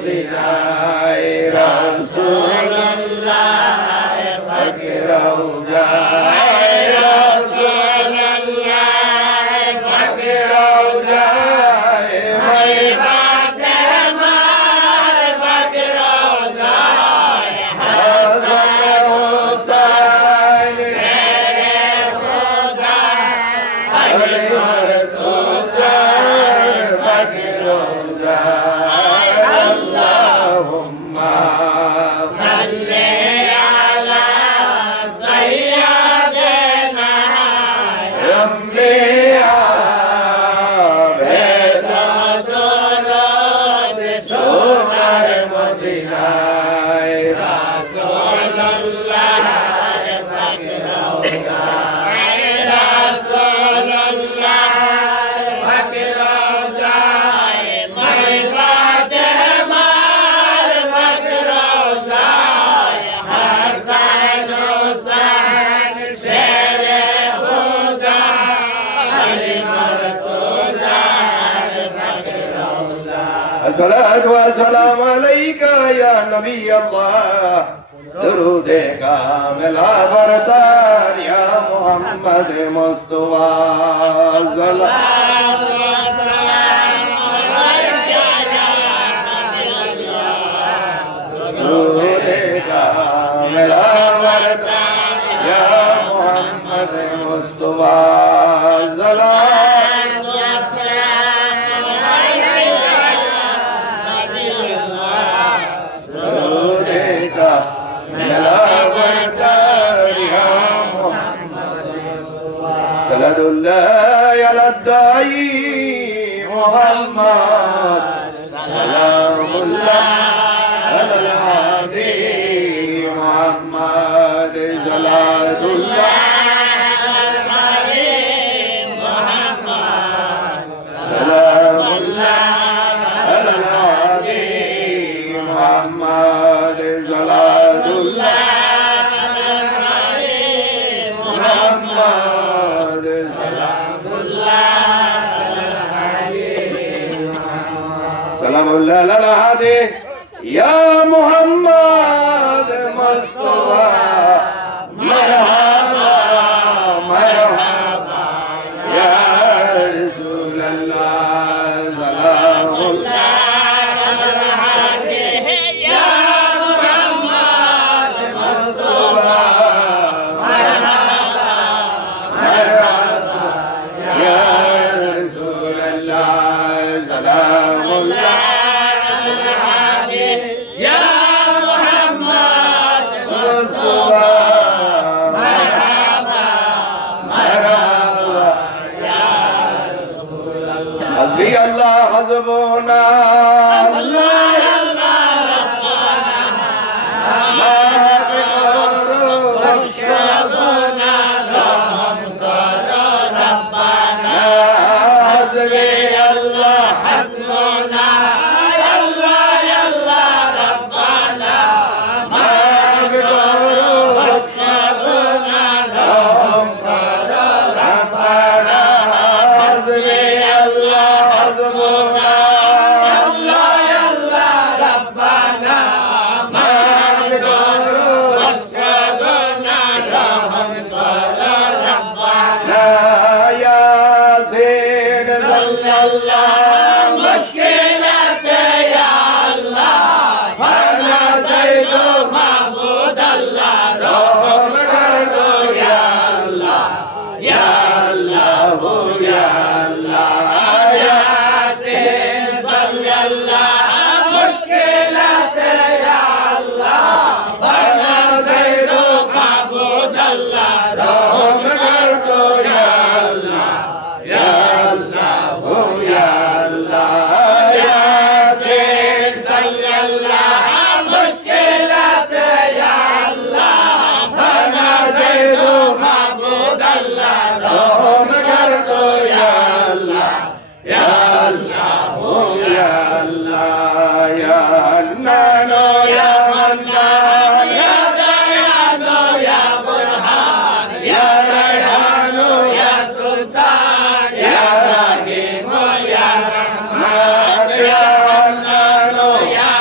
মদিনায় রাসূলুল্লাহ পাক রওজায় রাসূলুল্লাহ পাক রওজায় ময়দানে মার পাক রওজায় হাসান হুসাইন শেরে খোদা আলী মুর্তজা পাক রওজায় আল্লাহুম্মা সাল্লি আলা সাইয়্যিদিনা আম্বিয়া বেদাদরদ সোনার মদিনায় রাসূলুল্লাহ পাক রওজায় রাসূলুল্লাহ পাক রওজায় ময়দানে মার পাক রওজায় হাসান হুসাইন শেরে খোদা আলী মুর্তজা পাক রওজায় الصلاة والسلام عليك يا نبي الله درود كامل برتان يا محمد مصطفى الصلاة والسلام عليك يا نبي الله درود كامل برتان يا محمد مصطفى الصلاة والسلام عليك يا نبي الله درود كامل برتان يا محمد صلاة الله على الداعي محمد سلام الله على الهادي محمد صلاة الله على الهادي محمد سلام الله على الهادي محمد صلاة الله على الهادي محمد سلام الله على الهادي سلام الله على الهادي يا محمد مصطفى مرحبا مرحبا يا رسول الله سلام الله على الهادي يا محمد مصطفى مرحبا مرحبا يا رسول الله سلام الله على الهادي يا محمد مصطفى مرحبا مرحبا يا رسول الله حسبي الله حسبنا الله الله ربنا ما بقدر واشربنا رحم كر ربنا حسبي الله حسبنا الله الله ربنا ما بقدر واشربنا رحم كر ربنا حسبي الله حسبنا الله الله ربنا ما بقدر واشربنا رحم كر ربنا يا سيد صلى الله مشكلة يا الله فرنا زيد معبود الله رحم كردو يا الله يا الله يا الله يا سيد صلى الله مشكلة يا الله فرنا زيد معبود الله رحم كردو يا الله يا الله يا الله يا سيد صلى الله مشكلة يا الله فانا زيد معبود الله رحم كردو يا الله يا الله يا الله يا حنان يا منان يا ديان يا برهان يا ريحان يا سلطان يا رحيم يا رحمن يا حنان يا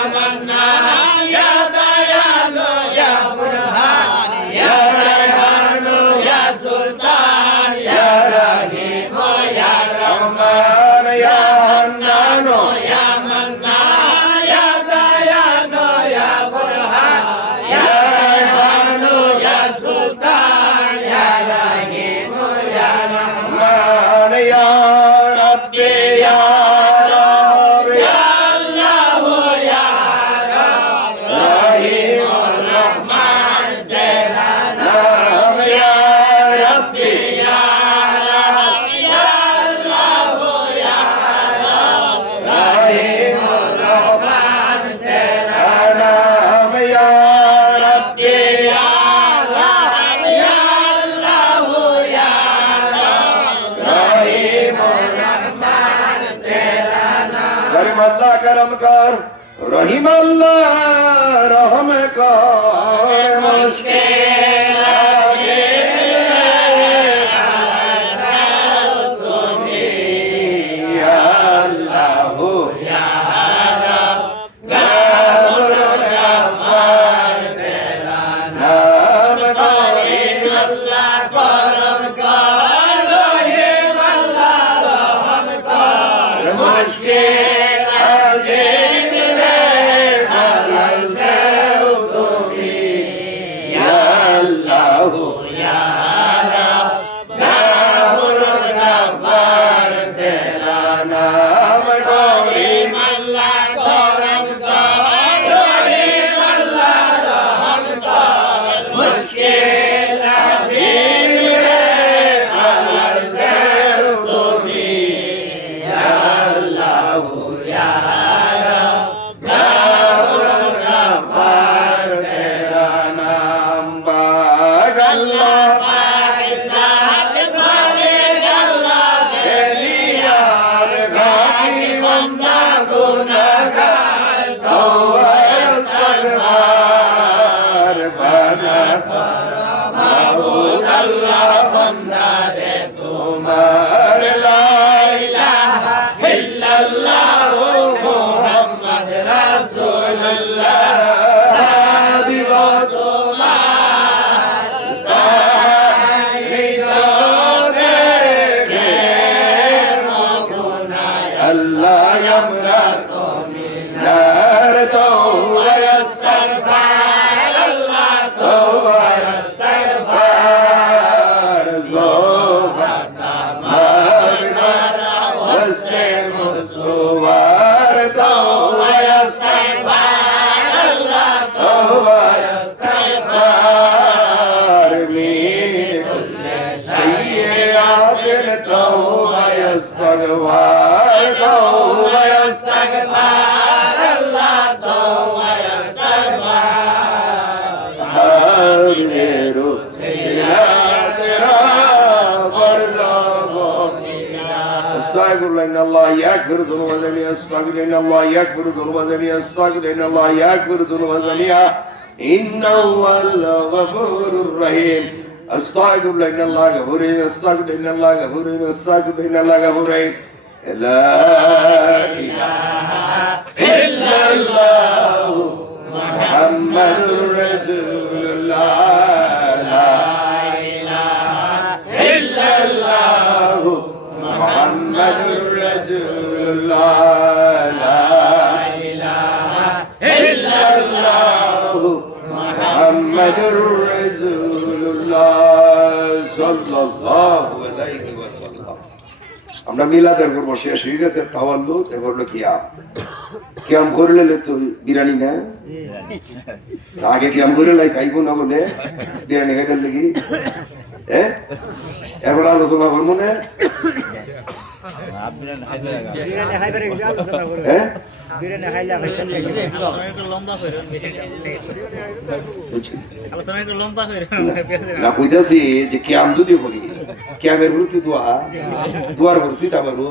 রহমান কর রহিম আল্লাহ রহম কর মুশকিল আগে তুমি আল্লাহ ইয়া রব গফুর গফার তেরা নাম করিম আল্লাহ করম কর রহিম আল্লাহ রহম কর মুশকিল আগে إن الله يغفر ذنوب جميعا استغفر إن الله يغفر ذنوب جميعا استغفر إن الله يغفر ذنوب جميعا إنه هو الغفور الرحيم استغفر إن الله غفور استغفر إن الله غفور استغفر إن الله غفور لا إله إلا الله محمد رسول الله لا إله إلا الله محمد رسول الله لا إله إلا الله محمد رسول الله صلى الله عليه وسلم আমরা মিলাদের উপর বসে আছি ঠিক আছে তাওয়াল্লুদ এবার হলো কিয়াম করলে তো বিরানি না আগে কিয়াম করে লাই খাইবো না বলে বিরানি খাইতে লাগি এবার আলোচনা করবো না না কইতাছি যে কিয়াম যদি করি কিয়ামের গুরুত্ব দুয়ার গুরুত্ব তা পারো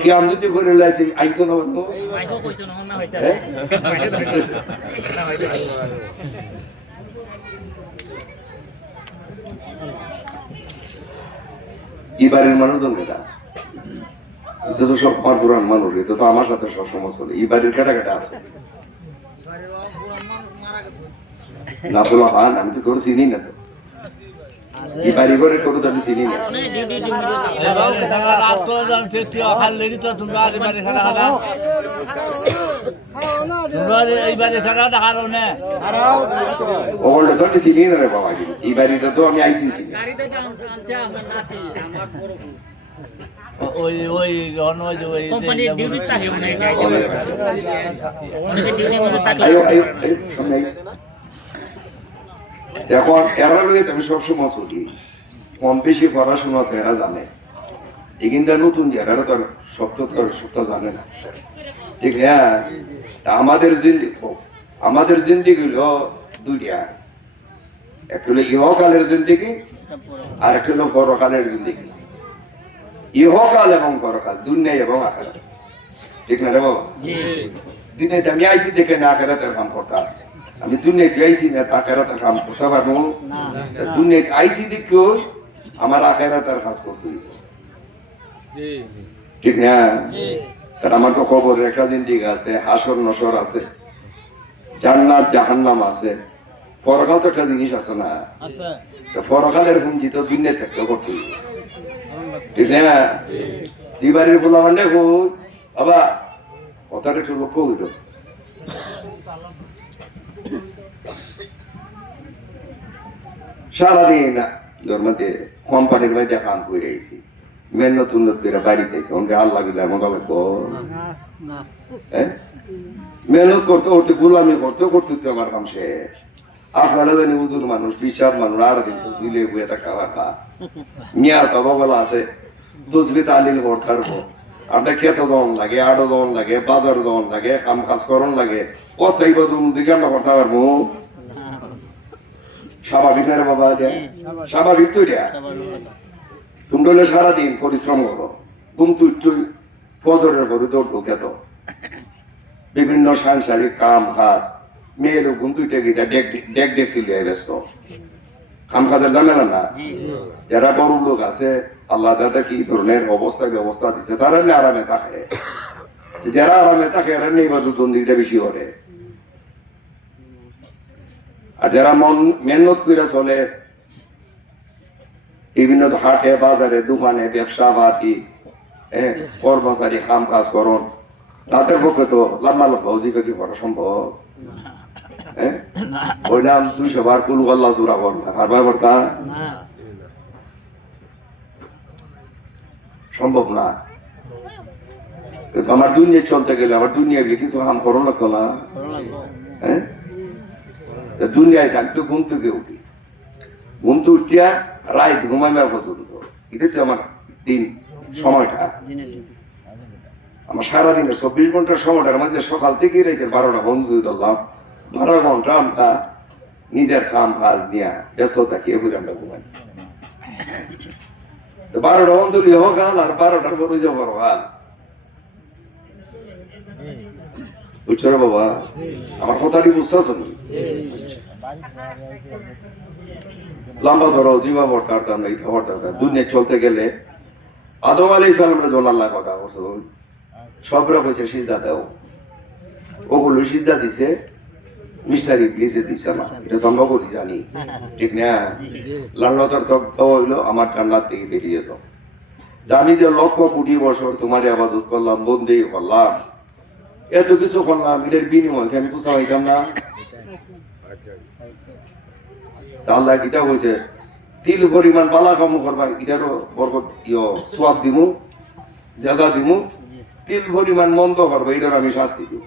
কিয়াম যদি করে লাইতে আইতো না পারো ইবারের মানুষজন এটা এটা তো সব আমার পুরান মানুষ এটা তো আমার সাথে সবসময় চলে ইবারের কাটা কাটা আছে না বলো হান আমি তো কেউ চিনি না তো ইবারি করে কেউ তো আমি চিনি না ওগুলো তো চিনি না রে বাবা ইবারিটা তো আমি আইসি চিনি ওই ওই ওই কোম্পানির ডিউটি থাকে মানে এখন এরা আমি সবসময় চলি কম বেশি পড়াশোনা এরা জানে এখানটা নতুন যে এরা তো সপ্তাহ জানে না ঠিক হ্যাঁ আমাদের জিন্দিগি হলো দুইটা একটা হলো ইহকালের জিন্দিগি আর একটা হলো পরকালের জিন্দিগি ইহকাল এবং পরকাল দুনিয়া এবং আখিরাত ঠিক না রে বাবা? দুনিয়াতে আমি আইসি দেখে না আখেরাতের কাম করতাম, আমি দুনিয়াতে আইসি না আখেরাতের কাম করতে পারবো? দুনিয়াতে আইসি দেখেও আমার আখেরাতের কাজ করতে হইব, ঠিক না? কারণ আমার তো খবরের একটা জিন্দিগি আছে, হাসর নসর আছে, জান্নাত জাহান্নাম আছে, পরকাল তো একটা জিনিস আছে না? পরকালের হুমকি তো দুনিয়া থাকতে করতে হইব, ঠিক না? দিবারের বলা মানে বাবা কথাটা একটু লক্ষ্য হইল। সারাদিন তোর মধ্যে কোম্পানির মধ্যে কাম করে আইছি, মেহনত উন্নত করে বাড়িতে আইছি, অনেকে আল্লাহ বিল্লাহ মজা লাগবো। মেহনত করতে করতে গোলামি করতে করতে তো আমার কাম শেষ। আপনারা জানি উজুর মানুষ, বিশ্বাস মানুষ, আর দিন দিলে বইয়ে থাকা বাবা মিয়া সবাবলা আছে, তুজবি তালিল করতার আপনার খেতে দন লাগে, আড়ো দন লাগে, বাজার দন লাগে, কাম কাজ করন লাগে, কতই বদল দিকে আমরা করতে পারবো? স্বাভাবিক না রে বাবা? স্বাভাবিক তো এটা। তুমি সারাদিন পরিশ্রম করো, ঘুমতু ফজরের পরে দৌড়বো খেত, বিভিন্ন সাংসারিক কাম কাজ, মেয়েরও ঘুমতুইটা গিয়ে ডেক ডেক সিলিয়ে ব্যস্ত, কাম কাজের ঝামেলা না। যারা বড় লোক আছে আল্লাহ দাদা কি ধরনের অবস্থা ব্যবস্থা দিচ্ছে, তারা আরামে থাকে। যারা আরামে থাকে এরা নির্বাচনটা বেশি করে, আর যারা মেহনত করে চলে বিভিন্ন হাটে বাজারে দোকানে ব্যবসা বাতি কর্মচারী কাম কাজ করুন, তাদের পক্ষে তো লম্বা লম্বা জীবিকা করা সম্ভব? ওই নাম 200 বার কুল আল্লাহ সুরা করবে, পারবা করতা? সম্ভব না। আমার দুনিয়া চলতে গেলে আমার দুনিয়াকে কিছু কাম করো লাগতো না? দুনিয়ায় থাকতো ঘুম থেকে উঠি, ঘুম তো উঠিয়া রাত ঘুমাইবার পর্যন্ত, এটা তো আমার দিন সময়টা। আমার সারাদিনের 24 ঘন্টার সময়টার মধ্যে সকাল থেকে রাইতে 12টা বন্ধ ধরলাম, 12 ঘন্টা আমরা নিজের কাম কাজ নিয়ে ব্যস্ত থাকি, এগুলো আমরা ঘুমাই। 12টা বন্ধ হোক হাল, আর 12টার পর যাবো হাল, বুঝছো রে বাবা? আমার কথাটি বুঝতেছ? লম্বা সরো জীবা ভর্তাম না, ইটা ভর্তাম। দুনিয়া চলতে গেলে আদম আলাইহিস সালামের জন্য আল্লাহ কথা বলছে, সবরা হয়েছে সিজদা দাও, ওগুলো সিজদা দিছে, মিস্টার ইবলিসে দিছে না, এটা তো আমরা বলি জানি, ঠিক না? লান্নতর তক্ত হইলো আমার জান্নাত থেকে বেরিয়ে যাও। আমি যে লক্ষ কোটি বছর তোমার ইবাদত করলাম, বন্দেগী করলাম, এত কিছু করলাম, এটার বিনিময় আমি বুঝতে পাইতাম না? আল্লাহ কিতা হয়েছে, তিল পরিমাণ বালা কাম করবা, এটারও বরকত সোয়াব দিমু, জাজা দিমু, তিল পরিমাণ মন্দ করবো, এটার আমি শাস্তি দিব।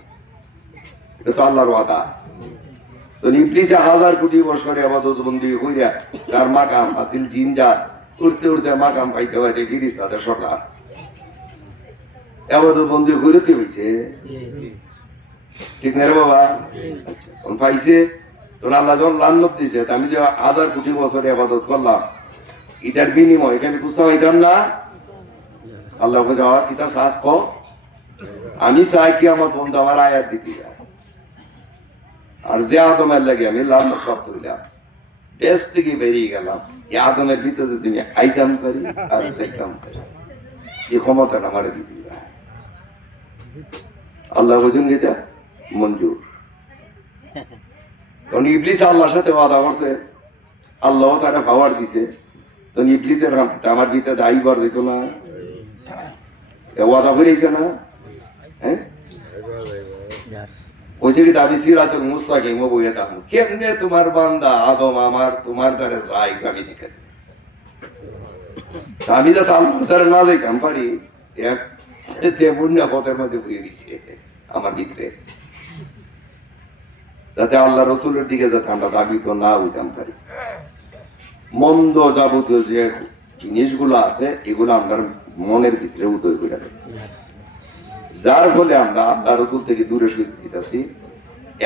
এটা তো আল্লাহর ওয়াদা। তো ইবলিসে 1000 কোটি বছরে ইবাদত বন্দি কইরা তার মাকাম হাসিল জিন যা উঠতে উঠতে মাকাম পাইতে পাইতে ফেরেশতাদের সরকার ইবাদত বন্দি কইতে হইছে, ঠিক না রে বাবা? পাইছে তো আল্লাহ যখন লান্নত দিছে, আমি যে 1000 কোটি বছরে ইবাদত করলাম, এটার বিনিময় এটা আমি বুঝতে পাইতাম না। আল্লাহ বলে যাওয়া কিতা সাজ ক, আমি চাই কি আমার ফোন তো আমার আয়াত দিতে, আর যে আদমের লাগে আমি লান্নত প্রাপ্ত হইলাম, বেশ থেকে বেরিয়ে গেলাম, এই আদমের ভিতরে যদি আমি আইতাম পারি আর চাইতাম পারি, এই ক্ষমতা আমার দিতে। আল্লাহ বলছেন এটা মঞ্জুর। তখন ইবলিস আল্লাহর সাথে ওয়াদা করছে, আল্লাহ তারা পাওয়ার দিছে, তো ইবলিসের আমার ভিতরে দায়ীবার দিত না, ওয়াদা করেছে না? হ্যাঁ, ওইছে কি দাবি সিরাতুল মুস্তাকিম বইয়ে থাকুন, কেমনে তোমার বান্দা আদম আমার তোমার দ্বারা যাই আমি দেখে, আমি যাতে আল্লাহর দ্বারা না যাইতাম পারি, পথের মধ্যে বইয়ে দিচ্ছে আমার ভিতরে, যাতে আল্লাহ রসুলের দিকে যাতে আমরা দাবিত না হইতাম পারি। মন্দ যাবতীয় যে জিনিসগুলো আছে এগুলো আমরা মনের ভিতরে উদয় করে দেয়, যার ফলে আমরা আল্লাহ রসুল থেকে দূরে সরে দিতেছি,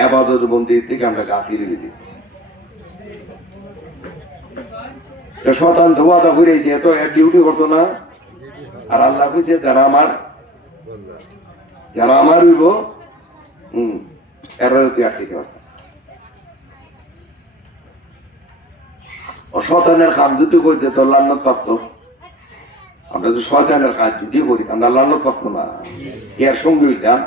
ইবাদত বন্দি থেকে আমরা গাফিল হয়ে যেতেছি। শয়তান তো ওয়াদা করেছে, এত ডিউটি করতো না, আর আল্লাহ কইছে যারা আমার যারা আমার হইব এরা তুই আটকে পারত ও শয়তানের কাজ যদি করতে তো লান্নত প্রাপ্ত আমরা যে শয়তানের কাজ যদি করি আমরা লান্নত প্রাপ্ত না এর সঙ্গে হইলাম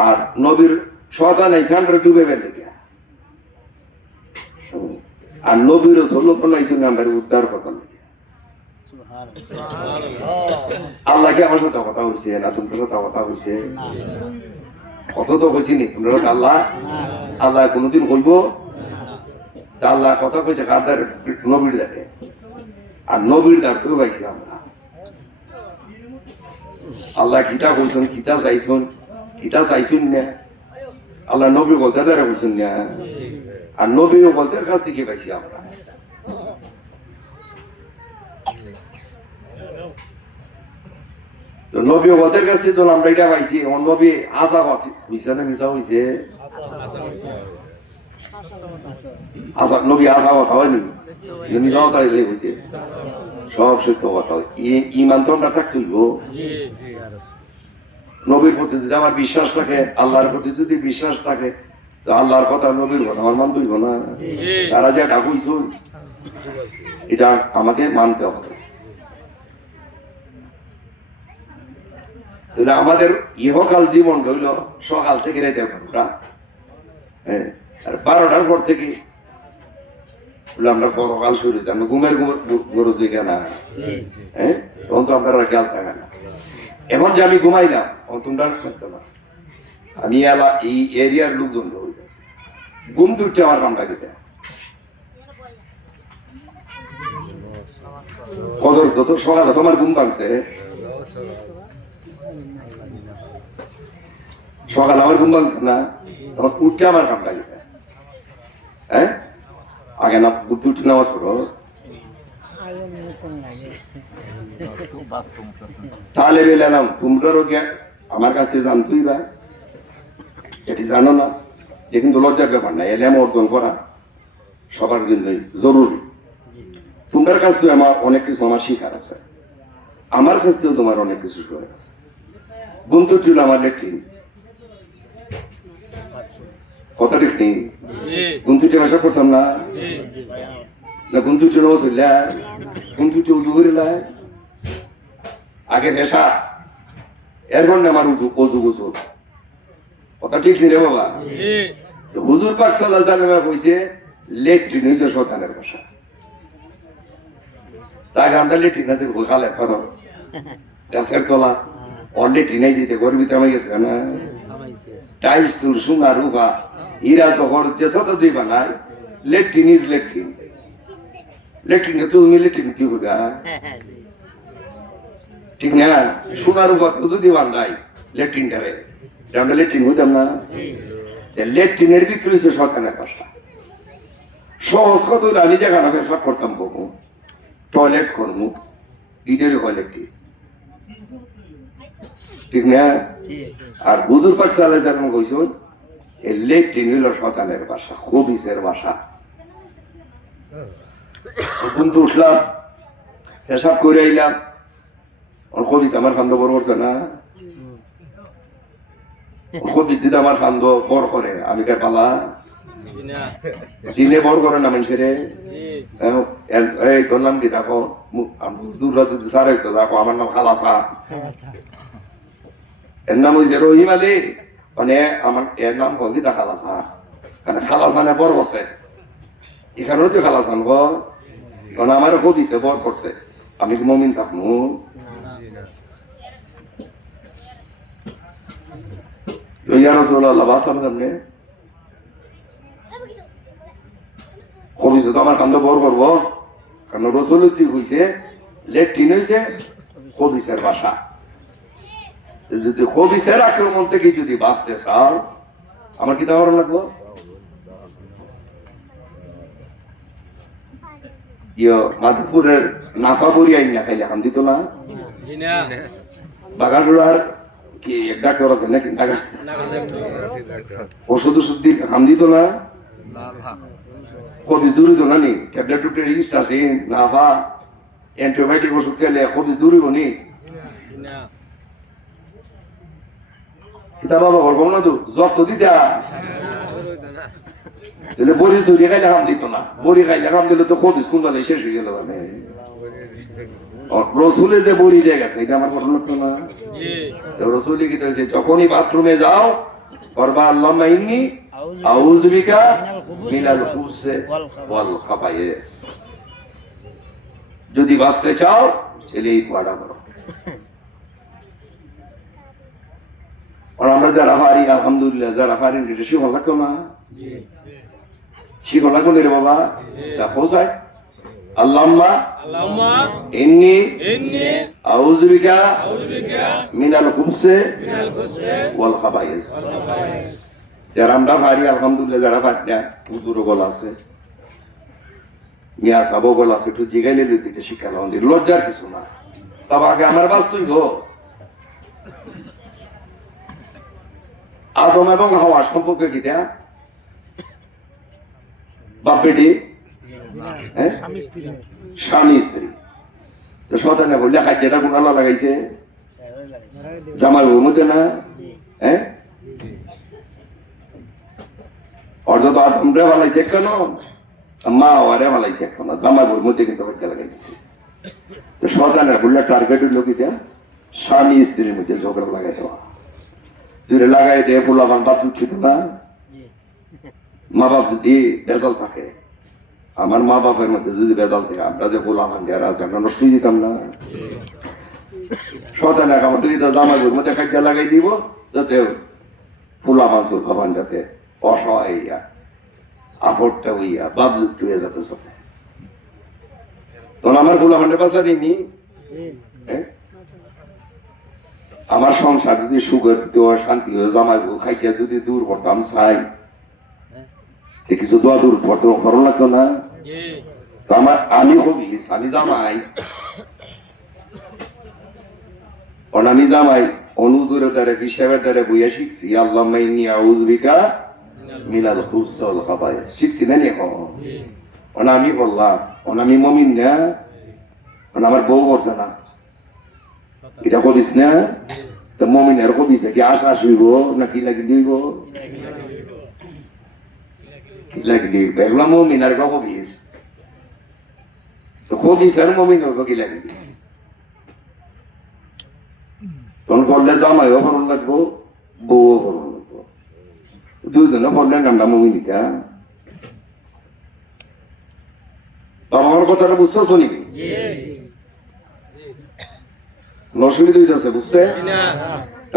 আর নবীর শয়তান এই সান্ডারে ডুবে গেলে আর নবীর ষোলো কোনাইছেন আমরা উদ্ধার করতাম আল্লাহ কি আমার সাথে কথা হয়েছে না তোমার সাথে কথা হয়েছে কত তো হয়েছি নি তোমরা আল্লাহ আল্লাহ কোনোদিন কইব তা আল্লাহ কথা কইছে কার দ্বারে নবীর দ্বারে আর নবীর দ্বার কেউ পাইছি আমরা আল্লাহ কিতা কইছেন কিতা চাইছুন না আল্লাহ নবী বলতে দ্বারা কইছেন না আর নবী বলতে কাছ থেকে পাইছি আমরা তো নবী ওদের কাছে তো আমরা এটা পাইছি আমার নবী আশা পাচ্ছি মিশা না মিশা হয়েছে আশা নবী আশা কথা হয়নি মিশা কথা হয়েছে সব সত্য কথা ইমান তো আমরা থাকতেই নবীর প্রতি যদি আমার বিশ্বাস থাকে আল্লাহর প্রতি যদি বিশ্বাস থাকে তো আল্লাহর কথা নবীর কথা আমার মানতেই না তারা যা ডাকুইছ এটা আমাকে মানতে হবে তাহলে আমাদের ইহকাল জীবন হইল সকাল থেকে রাইতে আমরা হ্যাঁ আর 12টার পর থেকে আমরা পরকাল শুরু আমরা ঘুমের গরু দিকে না হ্যাঁ তখন তো আপনারা খেয়াল থাকে না এখন যে আমি ঘুমাইলাম তোমরা করতে না আমি এই এরিয়ার লোকজন ঘুম তুলতে আমার কামটা কেটে কদর তো সকালে তোমার ঘুম ভাঙছে সকালে আমার ঘুম ভাঙছে না তখন উঠতে আমার কামটা কেটে হ্যাঁ আগে না উঠতে নামাজ পড়ো তাহলে বেলাম তোমরাও জ্ঞান আমার কাছে জানতোই বা এটি জানো না যে কিন্তু লজ্জার ব্যাপার না এলাম অর্জন করা সবার জন্য জরুরি তোমার কাছ থেকে আমার অনেক কিছু আমার শিখার আছে আমার কাছ থেকেও তোমার অনেক কিছু শিখার আছে বন্ধু ছিল আমার লেট্রিন কথা ঠিক নেই বন্ধুটি আশা করতাম না না বন্ধুটি নজ হইলা বন্ধুটি উজু করিলা আগে পেশা এরপর না আমার অজু গোসল কথা ঠিক নেই রে বাবা হুজুর পাক সাল্লাল্লাহু আলাইহি ওয়াসাল্লাম কইছে লেট্রিন হইছে শয়তানের ভাষা তাই আমরা লেট্রিন আছে গোখালে করো গাছের তলা অনেক টিনাই দিতে গরমি তো আমি গেছে না টাইলস তুর সোনা রূপা হীরা তো যে সাথে দুই বানাই লেট্রিন ইজ লেট্রিন লেট্রিনটা তুমি লেট্রিন কি হোগা ঠিক না সোনা রূপা তো যদি বানাই লেট্রিনটা রে আমরা লেট্রিন হইতাম না লেট্রিনের ভিতরে হচ্ছে শয়তানের ভাষা সহজ কথা হইলে আমি যেখানে পেশাব করতাম বহু টয়লেট করবো ইটেরই হয় লেট্রিন ঠিক না আর হুজুর পাক সাল্লাল্লাহু আলাইহি ওয়াসাল্লাম কইছেন এই লেট্রিন হইল শয়তানের ভাষা খবিসের ভাষা কিন্তু উঠলাম পেশাব করে আইলাম খবিস আমার খান্দ বড় করছে না খবিস যদি আমার খান্দ বড় করে আমি কে পালা চিনে বড় করে না মানুষের এই তোর নাম কি দেখো হুজুররা যদি সারাইছো দেখো আমার নাম খালাসা এর নাম হয়েছে রহিম আলী মানে আমার এর নাম কলকিতা খালাসান কারণ খালাসানে বর করছে এখানেও তো খালাসান কারণ আমার খুব ইচ্ছে বর করছে আমি কি মমিন থাকবো ইয়া রাসূলুল্লাহ বাসাম সামনে খুব ইচ্ছে তো আমার কান্দ বর করবো কারণ রসুল হয়েছে লেট্রিন হয়েছে খুব ইচ্ছের বাসা যদি খবিসের আক্রমণ থেকে যদি বাঁচতে চাও আমার কি তাহলে লাগবো মাধবপুরের নাফাপুরি আইন না খাইলে হাম দিত না বাগানগুলার কি এক ডাক্তার আছে নাকি ওষুধ ওষুধ দিয়ে হাম দিত না খবিস দূরে তো নানি ট্যাবলেট টুবলেট ইস্ট আছে নাফা অ্যান্টিবায়োটিক ওষুধ খেলে খবিস দূরে নি কিতা বাবা বলবো না তো যত দিতা তাহলে বড়ি চুরি খাইলে কাম দিত না বড়ি খাইলে কাম দিলে তো খবিস কোন দালে শেষ হয়ে গেল মানে রসুলে যে বড়ি দিয়ে গেছে এটা আমার ঘটনা তো না রসুলি কি হয়েছে যখনই বাথরুমে যাও করবা আল্লাহুম্মা ইন্নী আউযু বিকা মিনাল খুবসি ওয়াল খাবায়েস যদি বাঁচতে চাও ছেলেই পড়া করো আর আমরা যারা পারি আলহামদুলিল্লাহ যারা পারি এটা শিখা লাগতো না শিখা লাগতো রে বাবা দেখো সাই আল্লাহুম্মা ইন্নী আউযু বিকা মিনাল খুবসি ওয়াল খাবায়েস যারা আমরা পারি আলহামদুলিল্লাহ যারা পারি না হুজুর গলা আছে মিয়া সাবো গলা আছে একটু জিগাইলে দিতে শিক্ষা লাগান লজ্জার কিছু না বাবাকে আমার বাস্তুই গো আদম এবং হাওয়া সম্পর্কে কি তা বাপ বেটি স্বামী স্ত্রী তো শয়তানে বললে খাদ্যটা কোন আল্লাহ লাগাইছে জামাই বউর মধ্যে না হ্যাঁ অর্থ তো আদমরে বানাইছে কেন মা ওরে বানাইছে এখন জামাই বউর মধ্যে কিন্তু খাদ্য লাগাইছে তো শয়তানের বললে টার্গেট হইল কি তা স্বামী স্ত্রীর মধ্যে ঝগড়া লাগাই দেওয়া দূরে লাগাই দিয়ে ফুলাবান বাপ উঠিত না মা বাপ যদি বেদল থাকে আমার মা বাপের মধ্যে যদি বেদল থাকে আমরা যে ফুলাবান যারা আছে আমরা নষ্ট দিতাম না শয়তানে আমার দুই জামাইগুলোর মধ্যে খাদ্য লাগাই দিব যাতে ফুলাবান সুলফাবান যাতে অসহায় হইয়া আপদটা হইয়া বাপ যুক্ত হয়ে যেত সব তখন আমার ফুলাবানের পাশা দিনই আমার সংসার যদি সুখের শান্তি হয়ে জামাই খাইয়া যদি দূর করতাম চাই কিছু দোয়া দূর করতে খরচ লাগতো না তো আমার আমি হবিস আমি জামাই আমি জামাই অনুদূরের দ্বারা হিসাবের দ্বারা বইয়া শিখছি আল্লাহুম্মা ইন্নী আউযু বিকা মিনাল খুবসি ওয়াল খাবায়েস শিখছি না এখন আমি বললাম আমি মুমিন না আমার বউ করছে না এটা করিস না তো মুমিনের কবিস কি আশা শুইব না কি লাগি দিব কি লাগি দিব এগুলা মুমিন আর কবিস তো কবিস আর মুমিন হইব কি লাগি তখন পড়লে জামাইও ফরন লাগবো বউও ফরন লাগবো দুজনে পড়লে নামটা মুমিন দিতা আমার কথাটা বুঝতে শুনি অসুবিধা হইতেছে বুঝতে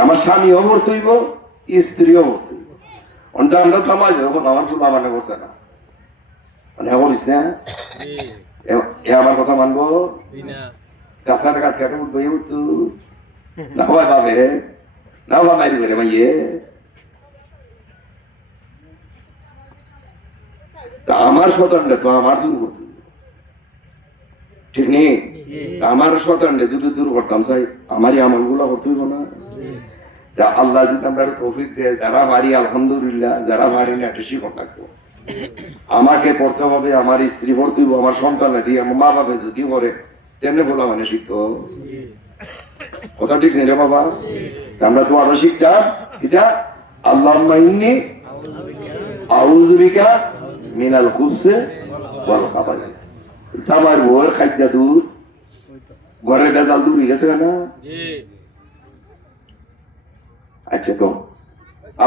আমার স্বামী অমর্ত হইব স্ত্রী অমর্ত হইব অন্যটা আমরা থামাই এখন আমার ফুল আমার করছে না মানে করিস না এ আমার কথা মানবো গাছার গাছ কাটে উঠবো উঠতো না হয় পাবে না ভাবাই করে মাইয়ে তা আমার শতানটা তো আমার দূর করতে ঠিক নেই আমার শতানটা যদি দূর করতাম চাই আমারই আমল গুলা করতে হইব না যা আল্লাহ যদি আমরা তৌফিক দেয় যারা পারি আলহামদুলিল্লাহ যারা পারি না একটা শিখন থাকবো আমাকে পড়তে হবে আমার স্ত্রী পড়তে হইব আমার সন্তান আমার মা বাপে যদি করে তেমনি বলা মানে শিখতো কথা ঠিক নেই রে বাবা আমরা তো আরো শিখতাম এটা আল্লাহুম্মা ইন্নী আউযু বিকা মিনাল খুবসি ওয়াল খাবায়েস জামার বউয়ের খাদ্য দূর ঘরের বেজাল দূর হয়ে গেছে না আচ্ছা তো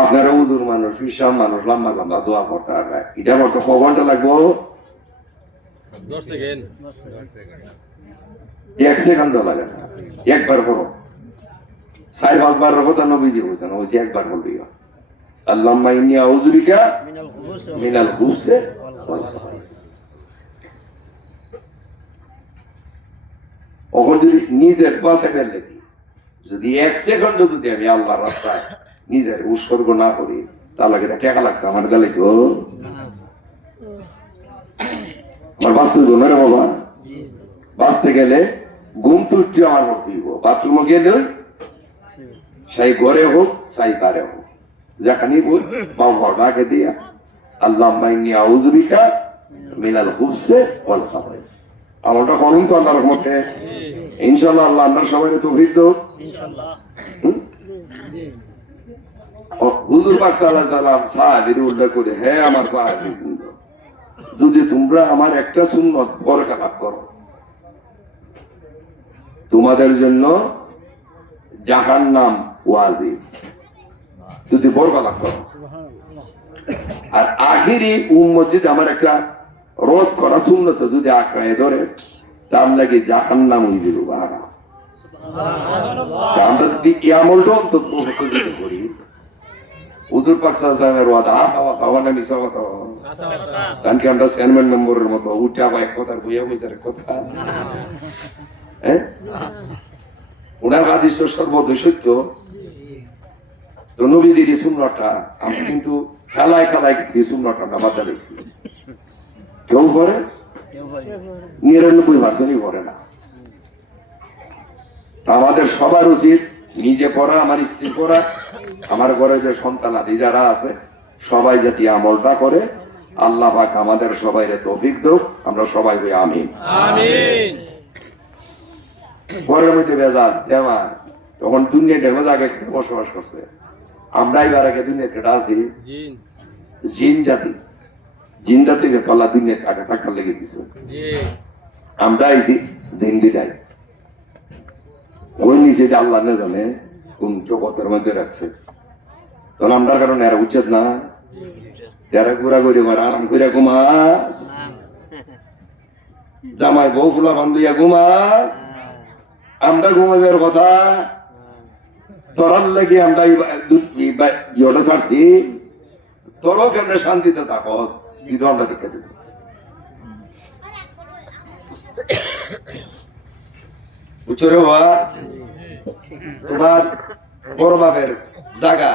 আপনারা উজুর মানুষ ফিসাম মানুষ লম্বা লম্বা দোয়া করতে হবে এটা করতে ক ঘন্টা লাগবো 10 সেকেন্ড 1 সেকেন্ডও লাগে না একবার করো 4-5 বার কথা নবীজি বলছেন ওই একবার বলবি আল্লাহুম্মা ইন্নী আউযু বিকা মিনাল খুবসি ওয়াল খাবায়েস ওখন যদি নিজের বাঁচাইবার লাগি যদি 1 সেকেন্ড যদি আমি আল্লাহর রাস্তায় নিজের উৎসর্গ না করি তাহলে এটা টাকা লাগছে আমার গালে তো আমার বাঁচতে হইব না রে বাবা বাঁচতে গেলে ঘুম তুটি আমার করতে হইব বাথরুমে গেলে সেই ঘরে হোক সেই বারে হোক যেখানে বল বাবাকে দিয়া আল্লাহুম্মা ইন্নী আউযু বিকা মিনাল খুবসি ওয়াল খাবায়েস আমলটা করুন তো আল্লাহর রহমতে ইনশাআল্লাহ আল্লাহ আমরা সবাই তৌফিক দাও ইনশাআল্লাহ হুজুর পাক সাল্লাল্লাহু আলাইহি ওয়াসাল্লাম সাহাবীর উল্লেখ করে, হ্যাঁ আমার সাহাবীবৃন্দ, যদি তোমরা আমার একটা সুন্নত বরকত লাভ করো, তোমাদের জন্য জাহান্নাম ওয়াজিব, যদি বরকত লাভ করো। আর আখিরি উম্মত আমার একটা রোধ করা সুন্নত যদি আঁকড়ায় ধরে, তার লাগে জাহান্নাম হইবে বাড়া। আমরা যদি এই আমলটা অন্তত যদি করি, হুজুর পাক সাল্লাল্লাহু আলাইহি ওয়াসাল্লামের ওয়াদা আশা ওয়াদা ওয়ানা মিশা ওয়াদা, কারণ কি আমরা চেয়ারম্যান মেম্বারের মতো উঠে আবার এক কথার বইয়া বইসার কথা, হ্যাঁ ওনার আদিশ্য সর্বদই সত্য। তো নবীদের এই সুন্নতটা আমরা কিন্তু খেলায় খেলায় এই সুন্নতটা আমরা বাদ দিয়েছি। কেউ করে 99% করে না। আমাদের সবার উচিত নিজে পড়া, আমার স্ত্রী পড়া, আমার ঘরে যে সন্তান আদি যারা আছে সবাই যাতে আমলটা করে। আল্লাহ পাক আমাদের সবাই তৌফিক দাও, আমরা সবাই হই আমিন। ঘরের মধ্যে বেজাল দেওয়া, তখন দুনিয়াটার মধ্যে আগে বসবাস করছে। আমরা এবার আগে দুনিয়াতে আছি জিন জাতি, জিন জাতিকে তলা দুনিয়াতে আগে থাকার লেগে দিছে। আমরা আইছি জিন দিদাই, ওই নিচে আল্লাহ না জানে কোন জগতের মধ্যে রাখছে। তখন আমরা কারণ এরা উচিত না, যারা ঘোরাঘুরি করে আরাম করে ঘুমাস, জামাই বউ ফুলা বান্ধুইয়া ঘুমাস, আমরা ঘুমাইবার কথা তোরার লেগে আমরা ইয়েটা ছাড়ছি। তোরও কেমনে শান্তিতে থাকস, কিন্তু আমরা দেখে দেব। বুঝছো রে বাবা, তোমার বড় বাপের জায়গা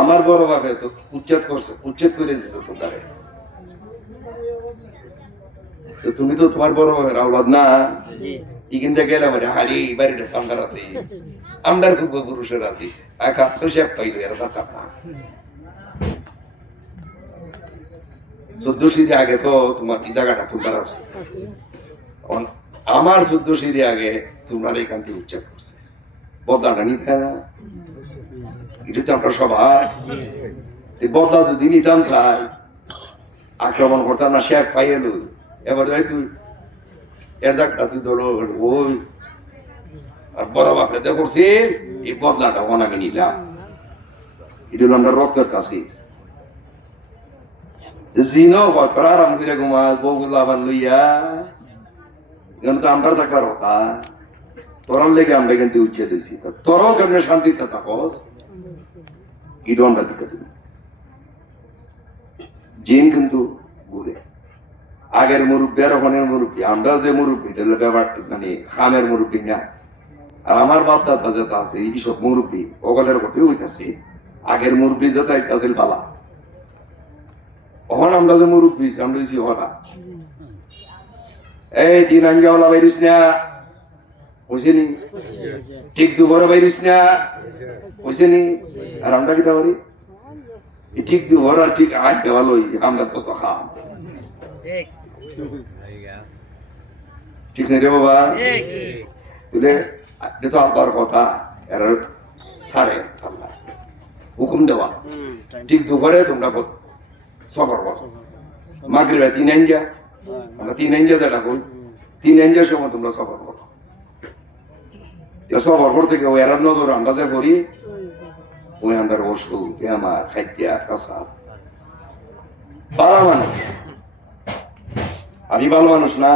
আমার বড় বাপে তো উচ্ছেদ করছে, উচ্ছেদ করে দিচ্ছে তোমারে। তুমি তো তোমার বড় বাপের আওলাদ না, এখানটা গেলে মানে হারি বাড়িটা কামদার আছে, আমদার খুব পুরুষের আছে, একা তো সে পাইল এরা চারটা না। 14 সিঁড়ি আগে তো তোমার কি জায়গাটা তোমার আছে, আমার 14 সিঁড়ি আগে তোমার এখান থেকে উচ্ছেদ করছে। বদলাটা নিতে না, এটা তো আমরা সবাই বদলা যদি নিতাম চাই, আক্রমণ করতাম না, শেখ পাই এলো। এবার তুই এর জায়গাটা তুই ধরো ওই আর বড় বাপরে দেখছি, এই বদলাটা আমি নিলাম। এটা হলো আমরা রক্তের কাছে। জিনো কতটা আরাম করে ঘুমাস, বউগুলো আবার লইয়া, এখন তো আমরা থাকবার কথা। তোরার লেগে আমরা কিন্তু উচ্ছেদ দিয়েছি, তোরাও কেমনে শান্তিতে থাকস, এটা আমরা দেখে দেব। জিন কিন্তু ঘুরে, আগের মুরব্বী আর ওখানের মুরব্বী, আমরা যে মুরব্বী ব্যাপার মানে খামের মুরব্বী না। আর আমার বাপ দাদা যেটা আছে এইসব মুরব্বী ওখানের কথাই হইতেছে, আগের মুরব্বী যেটা আছে বালা। ওখানে আমরা যে মুরব্বী আমরা দিচ্ছি ওখানা, এই 3 আঙ্গিয়াওয়ালা বাইরিস না, বুঝিনি ঠিক দুপুরে বাইরিস না, বুঝিনি। আর আমরা কি পারি ঠিক দুপুর আর ঠিক আজ দেওয়াল আমরা তত খাম, ঠিক নেই রে বাবা। তুলে তো আল্লাহর কথা, এরা সারে আল্লাহ হুকুম দেওয়া, ঠিক দুপুরে তোমরা সফর করো। মাগরিবে 3 আঙ্গিয়া, আমরা 3 আঙ্গিয়া যেটা কই, 3 আঙ্গিয়ার সময় তোমরা সফর করো। সফর করতে থেকে ওই এরার নজর আমরা যে করি, ওই আমাদের ওষুধ আমার খাদ্যা কাঁচা। ভালো মানুষ, আমি ভালো মানুষ না,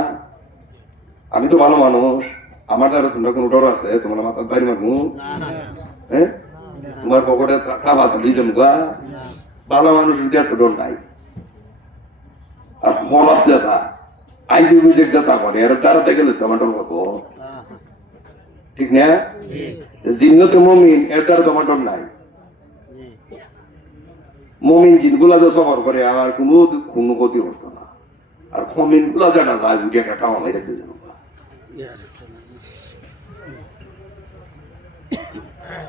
আমি তো ভালো মানুষ। আমার দ্বারা তোমরা কোনো ডর আছে? তোমার মাথার বাড়ি মারমু, হ্যাঁ তোমার পকেটে টাকা দিতাম গা। ভালো মানুষ এত ডর নাই। আর হলাপ যেটা আইজি বুঝে যেটা করে এর দ্বারা দেখে যেতে আমার ডর হবো, ঠিক না? জিন্নতে মমিন এর দ্বারা তোমার ডর নাই। মমিন জিনগুলা যে সফর করে আমার কোনো ক্ষতি হতো না। আর খমিন গুলা যেটা যায় উঠে একটা টাওয়া মেরে দিতে যাবো,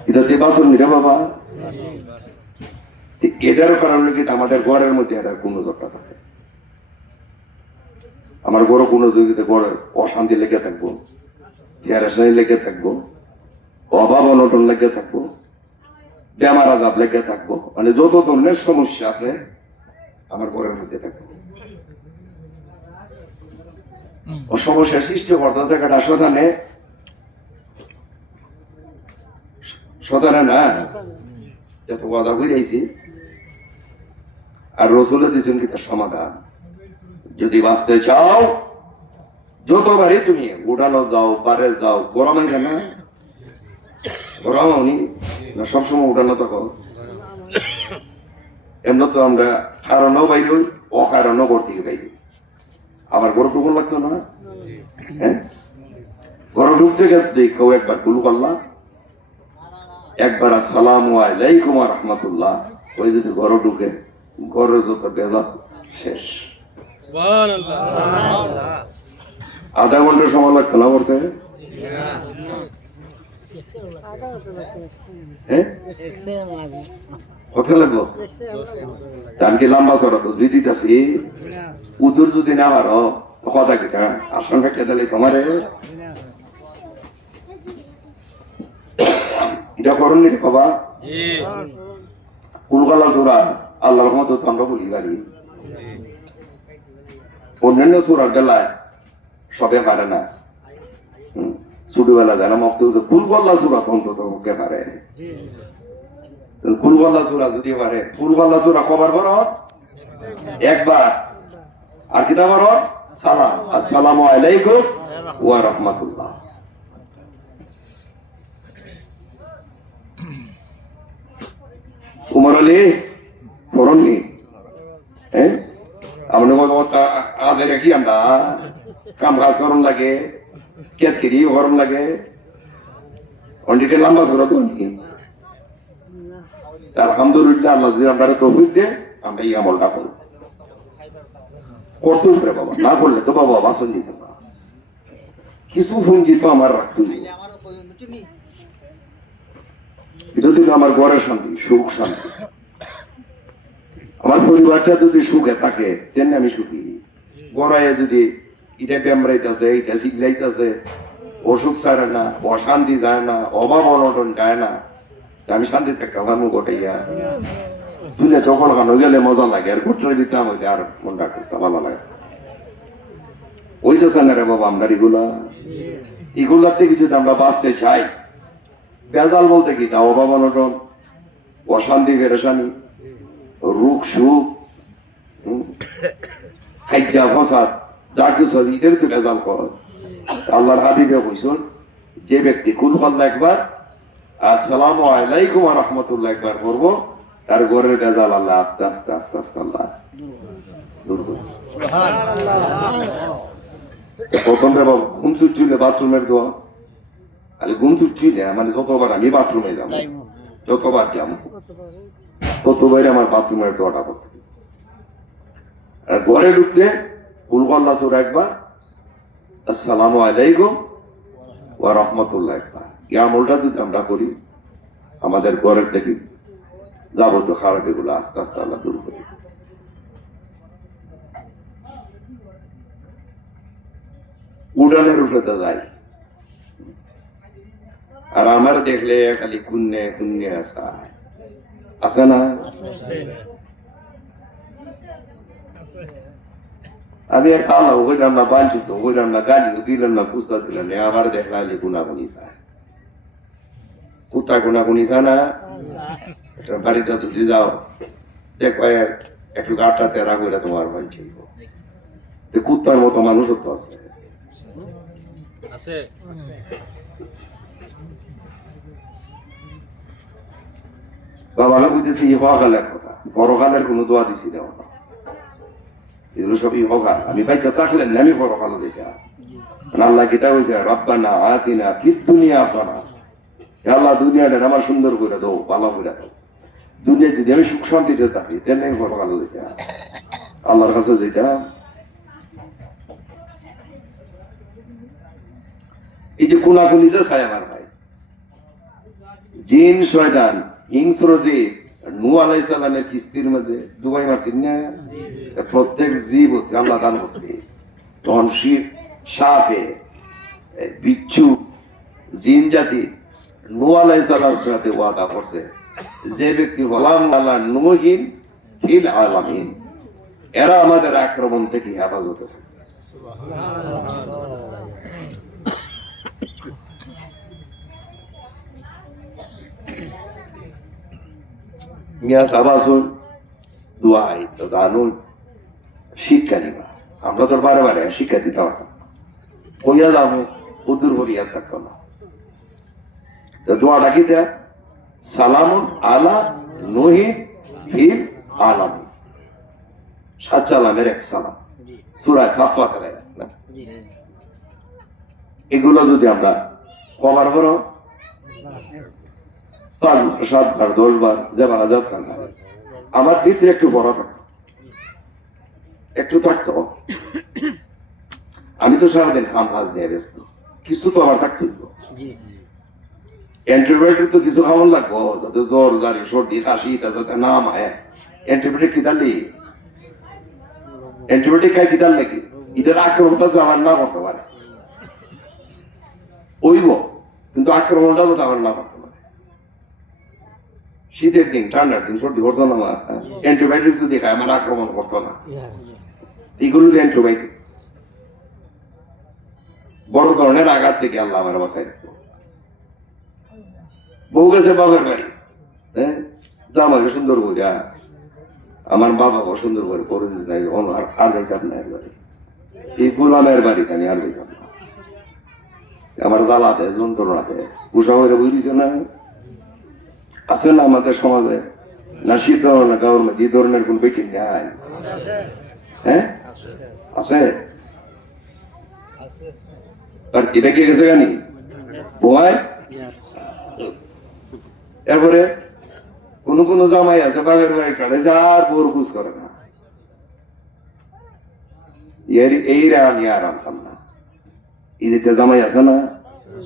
এটা যে বাসন নিরে বাবা। এটার কারণে কিন্তু আমাদের ঘরের মধ্যে এটার কোনো দরকার থাকে। আমার ঘরে কোনো যদি ঘরে অশান্তি লেগে থাকবো, লেগে থাকবো, অভাব অনটন লেগে থাকবো, বেমার আজাব লেগে থাকবো, মানে যত ধরনের সমস্যা আছে আমার ঘরের মধ্যে থাকবো। ও সমস্যার সৃষ্টি করতে থাকাটা শতানে না, এত কথা বুঝাইছি। আর রসুলে দিচ্ছেন কি তার সমাধান, যদি বাঁচতে চাও যতবারই তুমি উড়ানো যাও, বারে যাও, গরমে কেন গরম হনি না, সবসময় উঠানো থাকো। এমন তো আমরা কারণও বাইরে অকারণও ঘর থেকে বাইরে, আবার ঘর ঢুকুন লাগতো না। হ্যাঁ, ঘর ঢুকতে গেছে দেখো একবার গুলু করলাম, একবার আসসালামু আলাইকুম ওয়া রাহমাতুল্লাহ, ওই যদি ঘর ঢুকে ঘরে যত বেজাব শেষ। আধা ঘন্টা সময় লাগতো না বলতে। হ্যাঁ, কথা লাগবো। আমি কি লম্বা চড়া তো বিদিত আছি, উদুর যদি না পারো কথা কিটা আশঙ্কা কেদালে তোমার এটা করুন নি বাবা। কুলগালা চূড়া আল্লাহর মতো তো আমরা বলি পারি, অন্যান্য চূড়ার বেলায় সবে পারে না। ছোটবেলা যারা মক্ত ফুলগল্লা চূড়া অন্তত ওকে পারে। ফুলগল্লা চূড়া যদি পারে, ফুলগল্লা চূড়া কবার করো একবার, আর কিতা করো সালাম, আসসালামু আলাইকুম ওয়া রাহমাতুল্লাহ। উমর আলী পড়ননি? হ্যাঁ, আপনি আজে রাখি আমরা কাম কাজ করুন লাগে, কেত কেরি গরম লাগে, অন্ডিকে লম্বা চড়া তো আলহামদুলিল্লাহ। আল্লাহ যদি আমরা তৌফিক দেয় আমরা এই আমলটা করব, করতে পারে বাবা, না করলে তো বাবা বাসন দিতে না। কিছু ভঙ্গি তো আমার রাখতে, এটা থেকে আমার ঘরের শান্তি, সুখ শান্তি। আমার পরিবারটা যদি সুখে থাকে তেমনি আমি সুখী। গড়াইয়ে যদি এটা বেমরাইতেছে, এটা শিখলাইতেছে, অসুখ ছাড়ে না, অশান্তি যায় না, অভাব অনটন যায় না, আমি শান্তি থাকতাম আমি গোটাইয়া তুলে তখন খানো গেলে মজা লাগে, আর গোটাই দিতাম ওই আর মনটা করতে ভালো লাগে। ওই যে না রে বাবা, আমরা এগুলার থেকে যদি আমরা বাঁচতে চাই, বেজাল বলতে কি তা অভাব অনটন, অশান্তি পেরেশানি, রোগ সুখ, খাইয়া ফসাদ, যা কিছু এদের তো বেজাল কর। আল্লাহর হাবিবে কইছেন, যে ব্যক্তি কুলপাল্লা একবার আসসালামু আলাইকুম ওয়া রাহমাতুল্লাহ একবার করবো, তার ঘরের বেজাল আল্লাহ আস্তে আস্তে আস্তে আস্তে আল্লাহ দূর করবে। প্রথম বাবা ঘুম তুচ্ছিলে বাথরুমের দোয়া, আরে ঘুম তুচ্ছিলে মানে যতবার আমি বাথরুমে যাবো, যতবার যাবো ততবার আমার বাথরুমের দোয়াটা করতে। আর ঘরে ঢুকছে কুলপাল্লা সূরা একবার, আসসালামু আলাইকুম ওয়া রাহমাতুল্লাহ একবার। এই আমলটা যদি আমরা করি, আমাদের ঘরের থেকে যাবতীয় খারাপ এগুলো আস্তে আস্তে আল্লাহ দূর করি। উড়ানের উপরে যাই, আর আমার দেখলে খালি কুন্নে কুন্নে আছে না? আমি এক আল্লাহ হইলাম না, বাঞ্ছিত হইলাম না, গালি দিলাম না, কুস্তা দিলাম না, আমার দেখলে গুণাগুনি চায়, কুত্তা গুণাগুনি চায় না। বাড়িতে যদি যাও দেখো একটু গাটা তেরা করে তোমার বাঞ্ছিল, কুত্তার মতো মানুষও তো আছে। বাবা আমি বুঝেছি ইহকালের কথা, পরকালের কোনো দোয়া দিছি না, এগুলো সব ইহকাল। আমি বাইচা থাকলেন না, আমি পরকালে দেখে আল্লাহ কিতা হয়েছে, রব্বানা আতিনা ফিদ দুনিয়া হাসানা, আল্লাহ দুনিয়াটা আমার সুন্দর করে দাও, ভালো করে দাও। দুনিয়া যদি আমি সুখ শান্তিতে থাকি তেমনি আমি পরকালে যেতে আল্লাহর কাছে যেতে। এই যে কোনাকুনিতে চাই আমার ভাই, জিন শয়তান হিংস্র জীব, নূহ আলাইহিস সালামের কিস্তির মধ্যে ডুবাই মারছেন না, প্রত্যেক জীব আল্লাহ দান করছে। তখন সাপে, বিচ্ছু, জিন জাতি নূহ আলাইহিস সালামের সাথে ওয়াদা করছে, যে ব্যক্তি হলাম আলা নূহিন ফিল আলামিন, এরা আমাদের আক্রমণ থেকে হেফাজতে থাকে। মিয়া সাবাসুল দোয়াই তো জানুন, শিক্ষা নিবা। আমরা তো বারে বারে শিক্ষা দিতে পারতাম, কইয়া যাবো উদুর হরিয়া থাকতো না। তো দোয়াটা কি দেয়া? সালামুন আলা নূহি ফিল আলামিন, 7 সালামের এক সালাম, সূরা সাফাতের আয়াত না? এগুলো যদি আমরা কবার করো 5 বার 7 বার 10 বার যেবার দরকার না, আমার ভিতরে একটু বড় থাকতো, একটু থাকতো। আমি তো সারাদিন খাম কাজ নিয়ে ব্যস্ত, কিছু তো আমার থাকতো। অ্যান্টিবায়োটিক তো কিছু খাওয়ার লাগবো, যাতে জ্বর জারি সর্দি কাশি তা যাতে না মায়। অ্যান্টিবায়োটিক কি দালি? অ্যান্টিবায়োটিক খাই কি দাল নাকি? এটার আক্রমণটা তো আমার না করতে পারে, ওইব, কিন্তু আক্রমণটা তো আমার না করতে পারে। শীতের দিন ঠান্ডার দিন সর্দি করতো না আমার, অ্যান্টিবায়োটিক যদি খায় আমার আক্রমণ করতো না। এগুলো অ্যান্টিবায়োটিক, বড় ধরনের আঘাত থেকে আল্লাহ আমার বাসায় রাখবো। বউ গেছে বাবার বাড়ি, হ্যাঁ, জামাকে সুন্দর বোঝা, আমার বাবাকে সুন্দর করে করে দিতে নাই, আর যাইতাম না একবারে, এই গোলামের বাড়িতে আমি আর যাইতাম না। আমার দালাতে যন্ত্রণাতে উষা হয়ে বুঝছে না, আছে না আমাদের সমাজে না শীত না গাঁর মধ্যে এই ধরনের কোন বেটি নাই? হ্যাঁ আছে, আর এটা কি গেছে জানি ভয়। এরপরে কোন কোন জামাই আছে বাপের বাড়ি কাটে যার বোর বুঝ করে না, এই রানি আরাম খান না। ঈদিতে জামাই আছে না,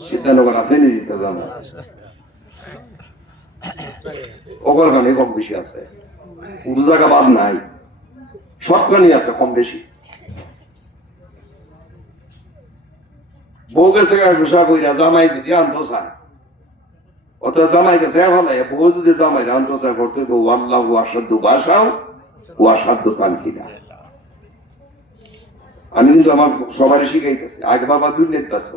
সিদ্ধানগর আছে নি ঈদিতে জামাই, ওখানে কম বেশি আছে, পুরো জায়গা বাদ নাই, সবখানি আছে কম বেশি। বউ গেছে জামাই যদি আনতো চায়, অত জামাই গেছে ভালো, বউ যদি জামাই আনতো চায় করতে বউ আল্লাহ আসাধ্য বাসাও ও আসাধ্য কাঙ্ক্ষিতা। আমি কিন্তু আমার সবারই শিখাইতেছি, আগে বাবা দুর্নীতি পাচ্ছ,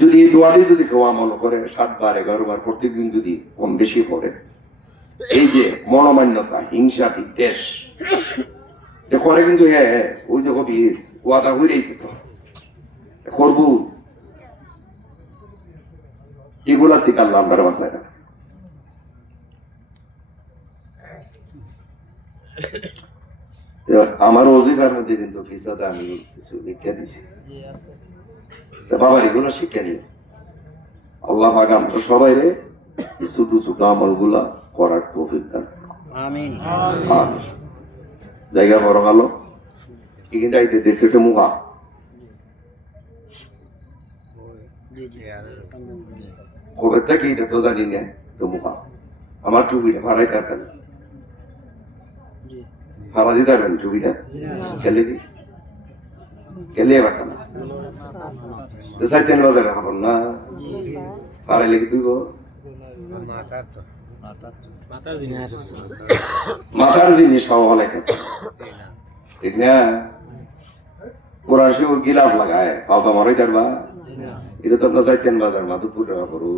যদি এই দোয়াটি যদি কেউ আমল করে 7 বার 11 বার প্রত্যেকদিন যদি কম বেশি করে, এই যে মনোমান্যতা হিংসা বিদ্বেষ করে কিন্তু, হ্যাঁ ওই যে কবি ওয়াদা হইলেছে তো করবো, এগুলা থেকে আল্লাহ আমরা বাঁচায় রাখে। আমার অধিকার মধ্যে কিন্তু ফিসাতে আমি কিছু শিক্ষা দিছি, বাবার এগুলো শিক্ষা নিয়ে আল্লাহ পাক আমরা সবাই রে ছোট ছোট আমল গুলা করার তৌফিক দান। আমিন। জায়গা বড় ভালো, কিন্তু আইতে দেখছে একটা মুহা, কবে থেকে এটা তো জানি না, তো মুহা আমার টুপিটা ভাড়াই থাকবেন, ভাড়া দিতে পারবেন টুপিটা খেলে কি খেলে পারতাম না, সাইতেন বাজারে খাবেন না, ভাড়াই লেগে তুইব মাথার জিনিস খাওয়া ভালো ঠিক না। কোরআন শরীফ গিলাফ লাগায় খাওয়া তো মারাই পারবা, এটা তো আপনার চাইতেন বাজার মা দুপুর টাকা করু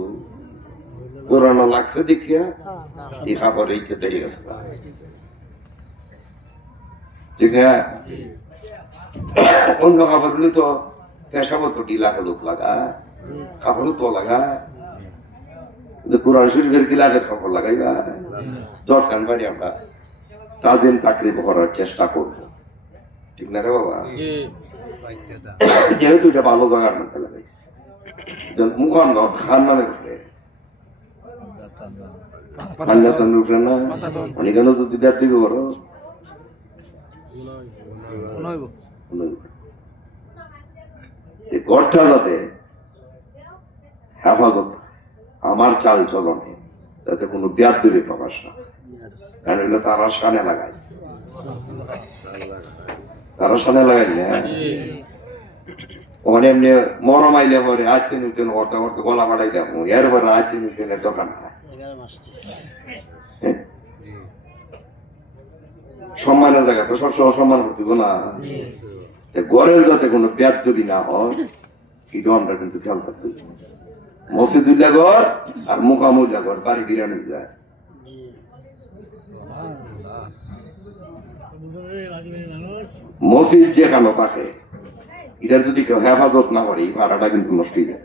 কোরআন লাগছে দেখিয়া এই খাবার এইটা বেড়ে গেছে ঠিক না। অন্য খাবারগুলো তো পেশাবো তো ঢিলা লোক লাগা, কাপড় তো লাগা, কোরআন শরীফের গিলাফের খবর লাগাইবা দরকার পারি আমরা তাজিম তাকরিব করার চেষ্টা করব, ঠিক না রে বাবা? যেহেতু এটা ভালো জায়গার মধ্যে লাগাইছে, মুখান খান নামে উঠে উঠে না, অনেকেন যদি ব্যাপ দিবি বড় ঘরটা যাতে হেফাজত, আমার চাল চলনে যাতে কোনো ব্যাপ দিবি প্রকাশ না, কারণ এগুলো তারা সানে লাগায়, তারা সানে লাগাই না। ওখানে এমনি মরম আইলে পরে আজকে নতুন করতে করতে গলা বাড়াই যাবো এরপরে আজকে নতুনের দোকান নাই। হ্যাঁ? সম্মানের জায়গা তো সবসময় সম্মান করতে না, ঘরের যাতে কোনো ব্যাধ যদি না হয় এটা আমরা কিন্তু খেয়াল করতে। মসজিদুল্লাহ ঘর আর মুকামুল্লাহ ঘর বাড়ি বিরানি যায়। মসজিদ যেখানে থাকে এটার যদি কেউ হেফাজত না করে এই ভাড়াটা কিন্তু নষ্ট হয়ে যায়।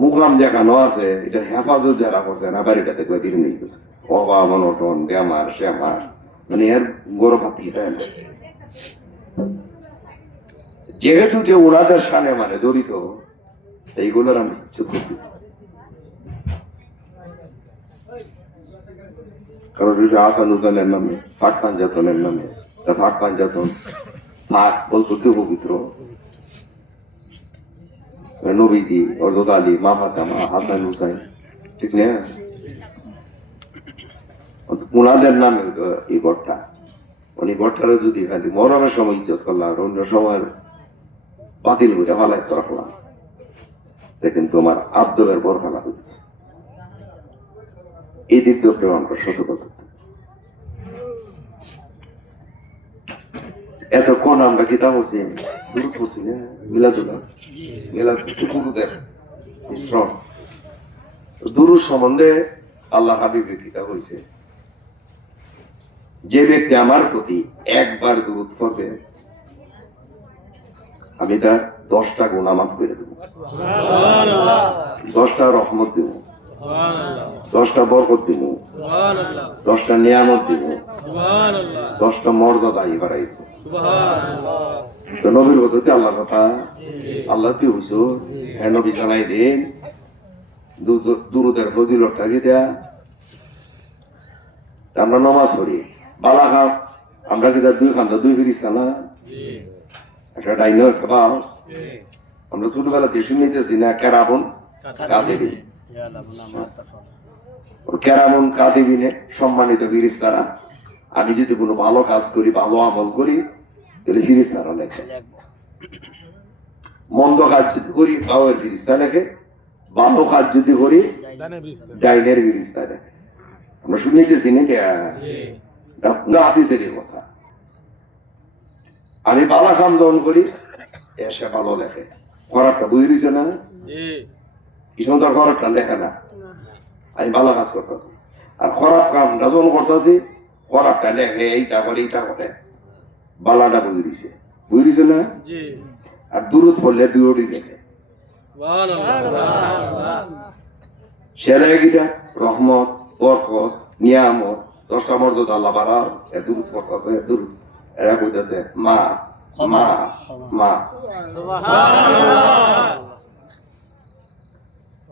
মুকাম যেখানে আছে এটার হেফাজত যারা করছে না বাড়িটা দেখবে বিরুন হয়ে গেছে, অভাব অনটন বেমার সেমার, মানে এর গৌরব হাতি দেয় না। যেহেতু যে ওনাদের সামনে মানে জড়িত এইগুলোর আমি চুপ করতে, কারণ আসান হুসেনের নামে ফাটতান যাতনের নামে তা ফাটতান যাতন থাক বলতো পবিত্র নবীজি অজদ আলী মা ফাতেমা হাসান হুসাইন, ঠিক না? ওনাদের নামে এই ঘরটা, উনি ঘরটারে যদি খালি মরমের সময় ইজ্জত করলাম আর অন্য সময় বাতিল করে ভালাই রাখলাম, দেখেন তোমার আব্দুলের বর ফেলা হইতেছে। এই দিক দিয়ে প্রেম আমরা সতর্ক করতে। এতক্ষণ আমরা কিতাব বলছি দূর করছি না মিলাদুল্লাহ মিলাদুল্লাহ ইসলাম দুরুদ সম্বন্ধে আল্লাহ হাবিবের কিতাব হয়েছে, যে ব্যক্তি আমার প্রতি একবার দুরূদ পড়বে আমি তার 10টা গুনাহ মাফ করে দেব, 10টা রহমত দেব, 10টা বরকত দেব, 10টা নিয়ামত দেব, 10টা মর্যাদা বাড়াই দেব। তো নবীর কথাতে আল্লাহ কথা আল্লাহ তুই হুজুর হ্যাঁ নবী জানাই দেন দুরুদের ফজিলতটাকে দেয়া। আমরা নামাজ পড়ি বালা খাও, আমরা কি তার 2 খান্দা 2 ফিরিস্তা না, একটা ডাইনো একটা বাও। আমরা ছোটবেলাতে শুনিতেছি না কেরামন কাদিবিন, কেরামন কাদিবিনে সম্মানিত ফিরিস্তারা। আমি যদি কোনো ভালো কাজ করি ভালো আমল করি তাহলে ফিরিস্তারা লেখে, মন্দ কাজ যদি করি বাউয়ের ফিরিস্তা লেখে, ভালো কাজ যদি করি ডাইনের ফিরিস্তা লেখে। আমরা শুনিতেছি না হাদিসের কথা। আমি বালা কাম যখন করি এসে ভালো লেখে, খরাবটা বুঝে দিছে না, এই সময় তোর খরাবটা লেখে না, আমি ভালো কাজ করতেছি। আর খরাব কামটা যখন করতেছি খরাবটা লেখে, এইটা করে বালাটা বুঝে দিছে, বুঝে দিছে না। আর দূরত পড়লে দুটি লেখে, সে লেখা রহমত বরকত নিয়ামত 10টা মর্যাদা আল্লাহ বাড়াও। এর দূরত পড়তেছে দূরত এরা কইতেছে মা মা মা,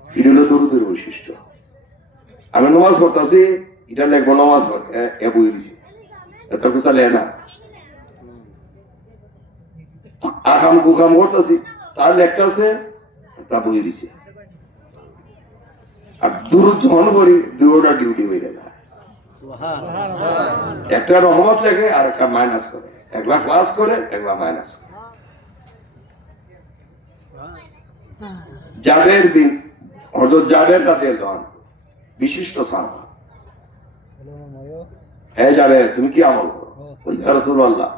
এটা হলো দরুদের বৈশিষ্ট্য। আমি নামাজ পড়তেছি এটা লেখবো নামাজ এ বই দিছি, এত কিছু লেখে না। আকাম কুকাম করতেছি তার লেখতেছে তা বই দিছে। আর দূরত যখন করি 2টা ডিউটি হয়ে যায়, একটা রহমত লেখে আর একটা মাইনাস করে, একলা ক্লাস করে একলা মাইনাস করে। জাবের বিন হযরত জাবের রাদিয়াল্লাহু আনহু বিশিষ্ট সাহাবা, হে জাবের তুমি কি আমল করো? ইয়া রাসূলুল্লাহ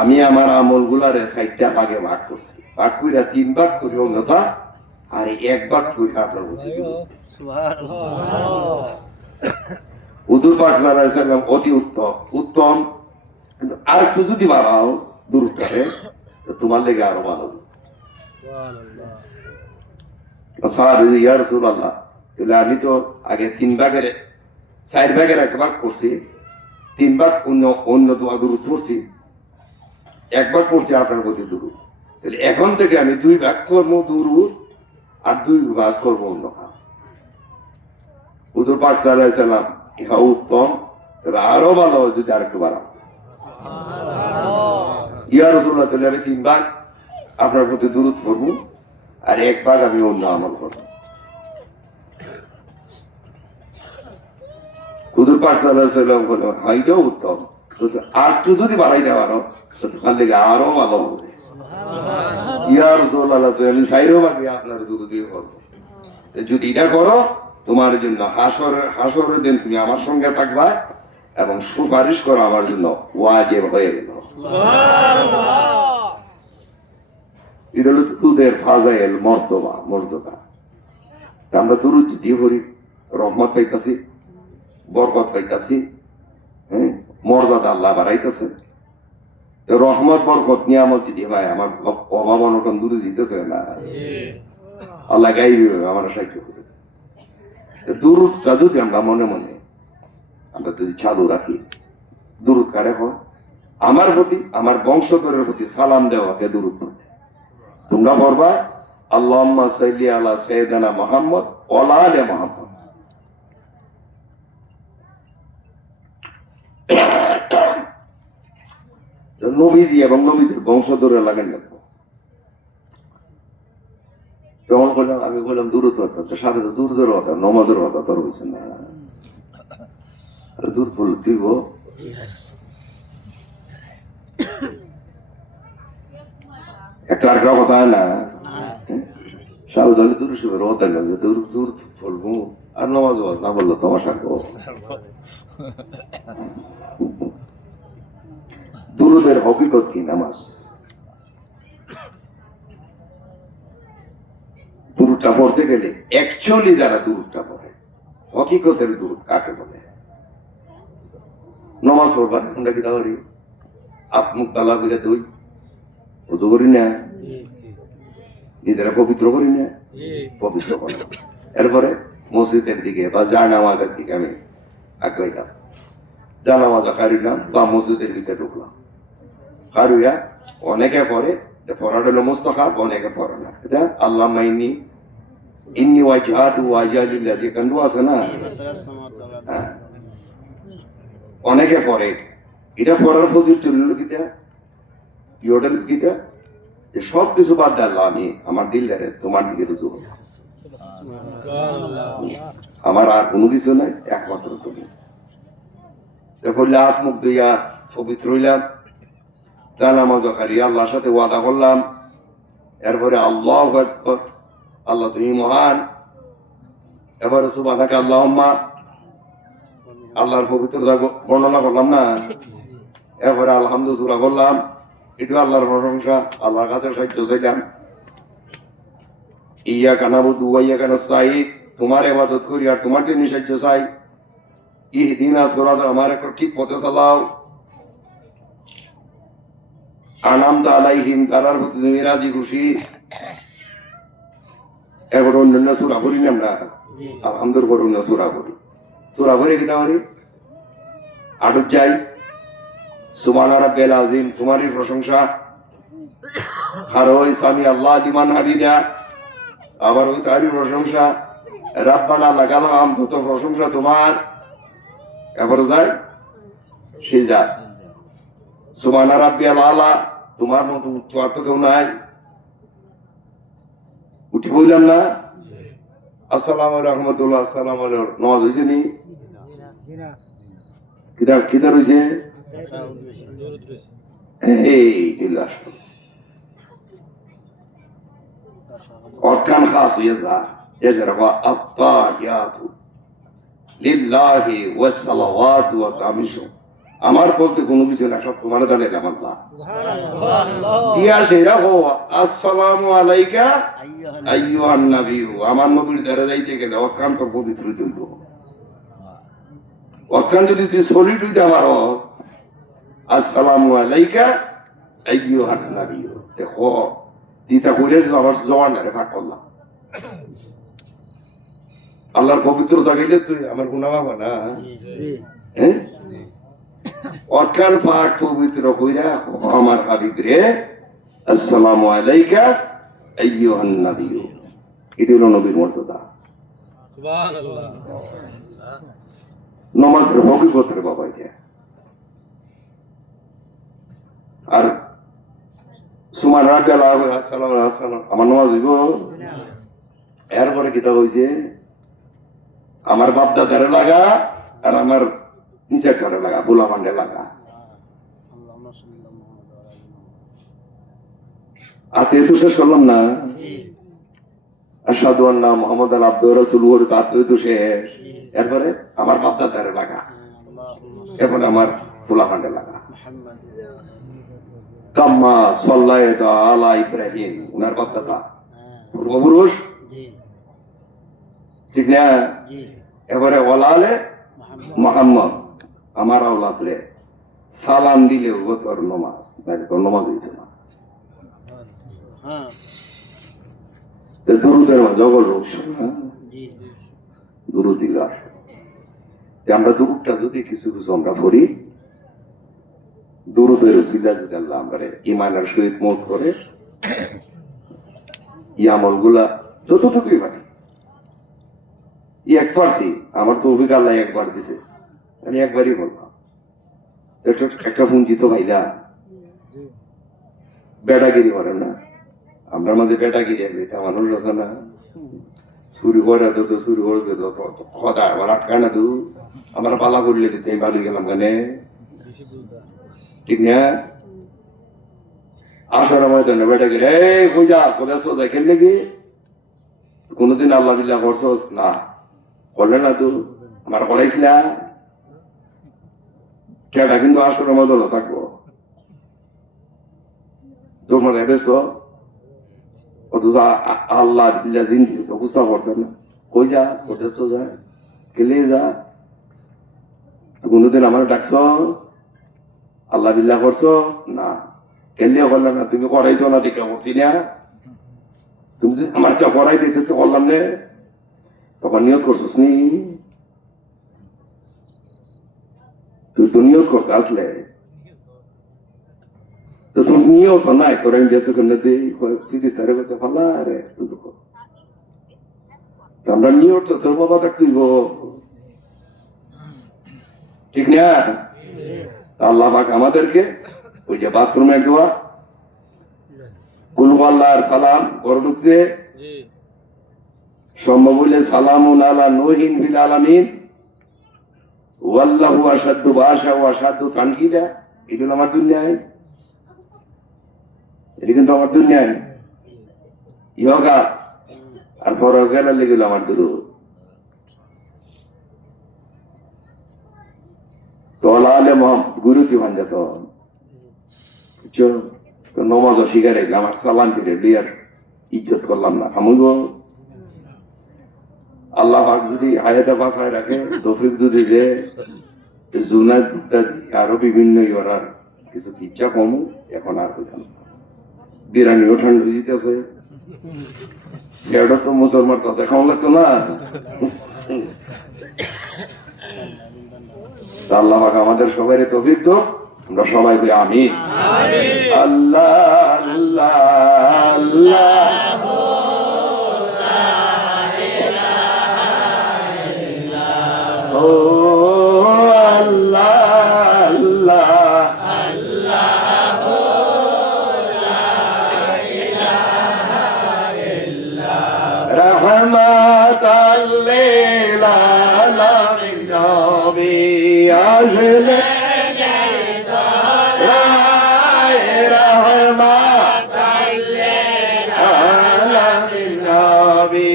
আমি আমার আমলগুলারে 4টা ভাগে ভাগ করছি, ভাগ কইরা 3 ভাগ করি অন্যথা আর 1 ভাগ করি আপনার প্রতি। সুবহানাল্লাহ। হুজুর পাক সাল্লাল্লাহু আলাইহি ওয়াসাল্লাম অতি উত্তম, কিন্তু আর একটু যদি বাড়াও দূর করে তোমার লেগে আরো ভালো। সুবহানাল্লাহ। ইয়া রাসূলুল্লাহ তাহলে আমি তো আগে 3 ভাগের 4 ভাগের 1 ভাগ করছি, 3 ভাগ অন্য দোয়া দূর করছি, 1 ভাগ করছি আপনার প্রতি দূর। তাহলে এখন থেকে আমি 2 ভাগ করবো দূর আর 2 ভাগ করবো অন্য কাজ। হুজুর পাক সাল্লাল্লাহু আলাইহি ওয়াসাল্লাম ইহা উত্তম, তবে আরো ভালো যদি আরেকটু বাড়াও। ইয়া রাসূলুল্লাহ তাহলে আমি 3 ভাগ আপনার প্রতি দুরূদ পড়বো আর 1 ভাগ আমি অন্য আমল করবো। হুজুর পাক সাল্লাল্লাহু আলাইহি ওয়াসাল্লাম বললেন এইটাও উত্তম, আর একটু যদি বাড়াইতে পারো ততক্ষণ লেগে আরো ভালো হবে। ইয়ার রাসূলুল্লাহ, তো আমি চাইরো বাকি আপনার দুধ দিয়ে করবো। তো যদি এটা করো, তোমার জন্য হাসরের দিন তুমি আমার সঙ্গে থাকবা এবং সুপারিশ করো আমার জন্য ওয়াজিব হয়ে গেল। এটা হলো দুধের ফাজাইল মর্যাদা। আমরা দুরূদ দিয়ে পড়ি, রহমত পাইতাছি, বরকত পাইতাছি, মর্যাদা আল্লাহ বাড়াইতেছে। তো রহমত বরকত নিয়ামত যদি ভাই আমার অভাব অনটন দূরে যেতেছে না, আল্লাহ গাইবে আমার সাহায্য করে। দুরূদটা যদি আমরা মনে মনে আমরা যদি চালু রাখি, দুরূদ কারে হয়? আমার প্রতি, আমার বংশধরের প্রতি সালাম দেওয়াকে দুরূদ। তোমরা বলবা আল্লাহুম্মা সাল্লি আলা সাইয়্যিদিনা মুহাম্মদ ওয়া আলা আলি মুহাম্মদ। নবীজি এবং নবীদের বংশধরে লাগেন না। তখন বললাম, আমি বললাম দূরত্ব সাথে তো দূরদের কথা, নমাদের কথা তোর হয়েছে না, দূর পড়লে তুই একটা আগ্রা কথা হয় না, সাবধানে দূর শুভের হতে না যে দূর দূর বলবো আর নমাজ না বললো তোমাশা গো। দুরুদের হকিকত কি? নামাজ। দুরুদটা পড়তে গেলে অ্যাকচুয়ালি যারা দুরুদটা পড়ে, হকিকতের দুরুদ কাকে বলে? নমাজ পড়বার আমরা কি তাহলে আত্মুক তালা করে দই ওজু করি না, নিজেরা পবিত্র করি না, পবিত্র করি। এরপরে মসজিদের দিকে বা জায়নামাজের দিকে আমি আগাইলাম, জানামাজা খারিলাম বা মসজিদের দিকে ঢুকলাম। খারুয়া অনেকে পড়ে, পড়াটা হলো মুস্তাহাব, অনেকে পড়ে না। এটা আল্লাহুম্মা ইন্নী ওয়াজহাতু ওয়াজহিয়া লিল্লাযী কান্দু আছে না, অনেকে পড়ে। এটা পড়ার ফজিলত হলো কিটা, ইয়োডাল কিটা, যে সব কিছু বাদ দিয়ে আল্লাহ আমি আমার দিলটারে তোমার দিকে রুজু করি, আমার আর কোনো কিছু নাই, একমাত্র তুমি। হাত মুখ ধুইয়া পবিত্র হইলাম, জানামাজ খারি আল্লাহর সাথে ওয়াদা করলাম। এরপরে আল্লাহু আকবার, আল্লাহ তুমি মহান। এবারে সুবহানাকা আল্লাহুম্মা, আল্লাহর পবিত্রতা বর্ণনা করলাম না। এরপরে আলহামদুলিল্লাহ করলাম, একটু আল্লাহর প্রশংসা, আল্লাহর কাছে সাহায্য চাইলাম। ইয়াকা নাবুদু ওয়া ইয়াকা নাস্তাঈন, তোমার ইবাদত করি আর তোমার জন্য সাহায্য চাই। ইহদিনা সিরাতাল, আমার একটা ঠিক পথে চালাও। আনামতা আলাইহিম, তারার প্রতি তুমি রাজি খুশি। এবার অন্যান্য সূরা পড়ি না আমরা, আলহামদুলিল্লাহ অন্য সূরা পড়ি। সূরা পড়ে কি তাহলে আটক যাই, সুবহানা রাব্বিল আযীম, তোমারই প্রশংসা। আর ওই সামি আল্লাহ লিমান হামিদা, আবার ওই তারই প্রশংসা। রাব্বানা লাকাল হামদ, তো প্রশংসা তোমার। এবার যাই সিজদা, সুবহানা রাব্বিয়াল আলা, তোমার মতো উচ্চ আর তো কেউ নাই। উঠি বললাম না আসসালামু আলাইকুম রাহমাতুল্লাহ, আসসালামু আলাইকুম, নামাজ হয়েছে নি? কিতাব হয়েছে? এই অর্থান খাস হয়ে যা, এছাড়া আত্তাহিয়াতু লিল্লাহি ওয়াস সালাওয়াতু ওয়া তামিশু, আমার বলতে কোনো কিছু না, সব তোমার দাঁড়িয়ে আমার না দিয়া সেরা হো। আসসালামু আলাইকা আইয়ুহান নাবিয়্যু, আমার নবীর দ্বারা যাইতে গেলে অত্যন্ত পবিত্র তুলব। অত্যন্ত যদি তুই সলিড হইতে আমার আসসালামু আলাইকা আইয়ুহান নাবিয়্যু, দেখো দিতা করে আমার জওয়ানারে ভাগ করলাম। আল্লাহর পবিত্রতা গেলে তুই আমার গুনাহ হবে না? হ্যাঁ, অতকান পাক পবিত্র কইরা আমার হাবিব রে আসসালামু আলাইকা আইয়ুহান নাবিয়্যু, এটা হলো নবীর মর্যাদা। সুবহানাল্লাহ। নামাজের হকিকত রে বাবা এটা। আর সুবহান রাব্বিয়াল আযীম, আসসালামু আলাইকুম, আমার নামাজ হইব। এরপরে কিতা হইছে, আমার বাপ দাদারে লাগা আর আমার নিচের ঘরে লাগা, বুলা মান্ডে লাগা। আতে তো শেষ করলাম না, আশহাদু আন্না মুহাম্মাদান আবদুহু ওয়া রাসূলুহু, তাতে তো শেষ। এরপরে আমার বাপদাদারে লাগা, এখন আমার ফুলাফান্ডে লাগা। কাম্মা সাল্লাল্লাহু আলা ইব্রাহিম, উনার বাপদাদা পূর্বপুরুষ, ঠিক না? এবারে ওলালে মুহাম্মদ, আমার আওলাদরে সালাম দিলেও তোর নমাজ, নাহলে তোর নমাজ হইতো না। দুরুদের জগল দুরুদিগার, আমরা দুরুদটা যদি কিছু কিছু আমরা পড়ি, দুরুদের উসিলা যদি আল্লাহ আমরা ইমানের সহিত মত করে ই আমল গুলা যতটুকুই পারি, এক পারছি, আমার তো অভিজ্ঞ আল্লাহ একবার দিছে, আমি একবারই বললাম। একটা পুঞ্জিত ভাইলা বেটাগিরি করেন না, আমরা মাঝে বেটাগিরি দিতে মানুষ আছে না, চুরি করে তো চুরি করে খদা আমার আটকায় না, তো আমার পালা করলে দিতে আমি ভালো গেলাম কেন, ঠিক না? আসার ময়দানে বেটাগিরি, এই কই যা করে সোজা খেললে কি কোনোদিন আল্লাহ বিল্লাহ করছো না, করলে না তো আমার করাইছিল, টেটা কিন্তু আসর মধ্যে থাকবো তোমার এবেছ, অথচ আল্লাহ বিল্লাহ জিন্দি তো বুঝতে পারছেন না, কই যা করতেছ, যা খেলে যা, কোনোদিন আমার ডাকছস, আল্লাহ বিল্লাহ করছস না, খেললেও করলে না, তুমি করাইছো না, দেখে করছি না, তুমি যদি আমারটা করাই দিতে তো করলাম না, তখন নিয়ত করছস নি, তুই তো নিয়ত করতে আসলে তো তোর নিয়ত নাই, তোর আমি বেঁচে করলে দিই তিরিশ তারিখ হচ্ছে ফাল্লা রে, আমরা নিয়ত তোর বাবা থাকতেই, ঠিক না? আল্লাহ পাক আমাদেরকে ওই যে বাথরুমে দোয়া কুলহু আল্লাহর সালাম ঘর ঢুকছে, সম্ভব হইলে সালামুন আলা নূহিন ফিল আলামিন ওয়াল্লাহু আশাদ্দু বাশা ওয়া আশাদ্দু তানকিলা, এগুলো আমার দুনিয়ায়, এটা কিন্তু আমার দুনিয়ায় ইহগা আর পরকালে লেগে আমার দুরূদ। তোলালে গুরুতি ভাঞ্জাত নমাজ শিকারে আমার সালাম ফিরে বিয়ার ইজ্জত করলাম না, থামুইব। আল্লাহ পাক যদি হায়াতে বাঁচায় রাখে, তৌফিক যদি যে জুনাদ আরো বিভিন্ন ইরার কিছু ইচ্ছা কমু, এখন আর কোথাও বিরানিও ঠান্ডা হয়ে যেতেছে, এটা তো মুসলমান কাছে খাওয়া লাগতো না। আল্লাহ পাক আমাদের সবাই তৌফিক তো, আমরা সবাই বলি আমিন। আল্লাহ আল্লাহ আল্লাহ ও আল্লাহ আল্লাহ রহমাতাল লিল আলামিন, নবী আসলে রহমাতাল লিল আলামিন, নবী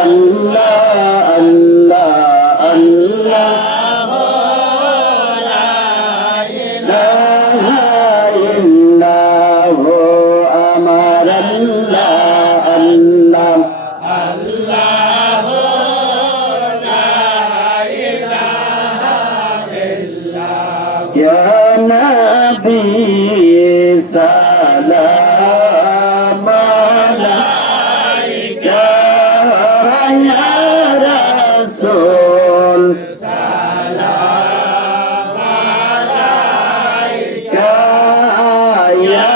আল্লাহ আল্লাহ আল্লাহ আমার আল্লাহ আল্লাহ ইয়া নবী সালাম আলাইকা ইয়া রাসূল সালাম আলাইকা ইয়া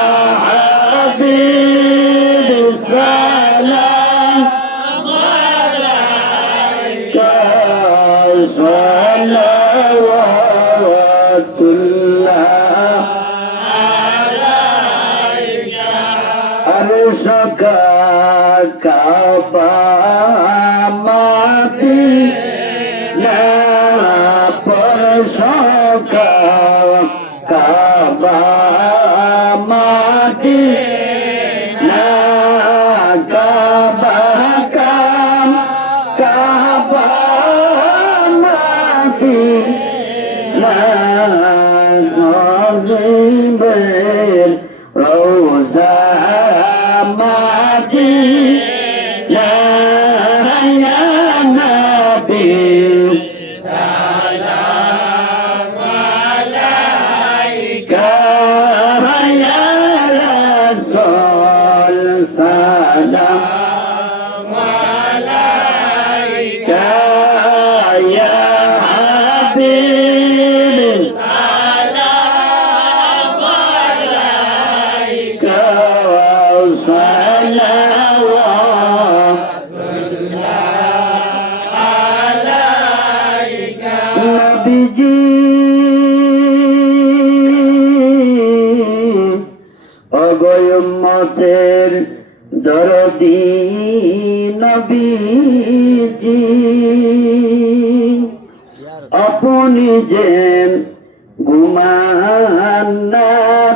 হাবিব সালাম আলাইকা সালাওয়াতুল্লাহ আলাইকা সকা কাবা মাটি না পর সকা কাবা মাটি না কাবা কাবা মাটি না গরিবের রোজা মাটি না নবী সালাম আলাইকা ইয়া রাসূল সালাম আলাইকা ইয়া হাবিব সালাম আলাইকা নবীজি অগয় উম্মতের দরদি নবীজি আপনি যেন ঘুমান না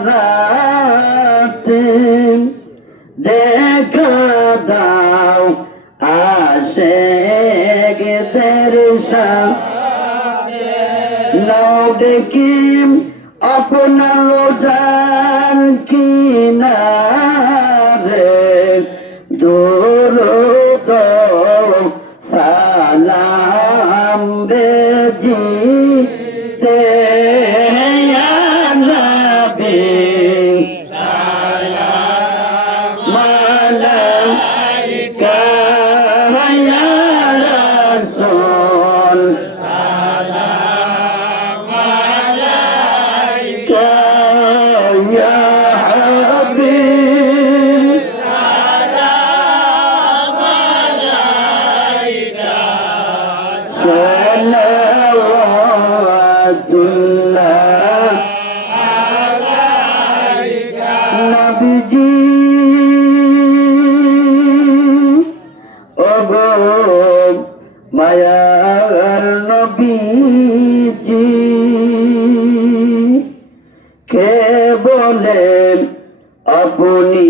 রাতে দেখা দাও আশেকদের সাথে নাও দেখি আপনার রোজার কিনারে দরুদ সালাম বেজিতে ইয়া নবী সালাম আলাইকা ইয়া রাসূল সালাম আলাইকা ইয়া হাবিব সালাম আলাইকা সালাওয়াতুল্লাহ আলাইকা নবীজি ওগো মায়ার নবীজি কে বলেন আপনি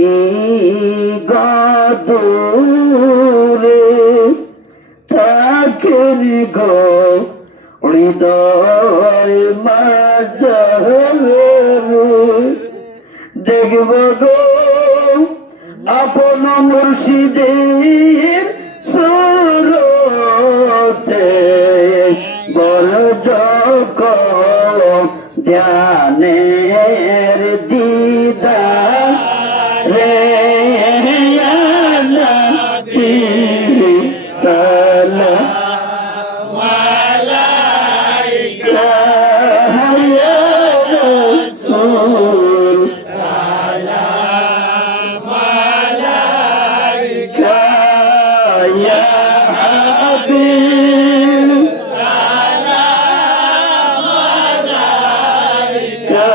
গদুরে থাকেন গো হৃদয় মাঝারে দেখব গো আপন মুর্শিদের সুরতে বল যক ধ্যানের দিদারে ইয়া নবী সালাম আলাইকা ইয়া রাসূল সালাম আলাইকা ইয়া হাবিব সালাম আলাইকা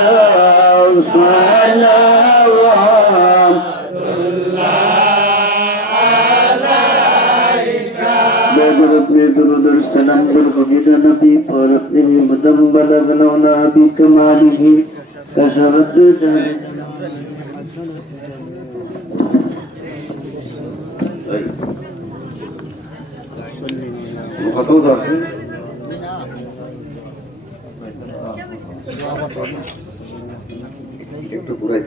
درود السلام بالخبير نبي فرقه مدم بلغنا بكماله كشفت محدود আছে একটু ঘুরাই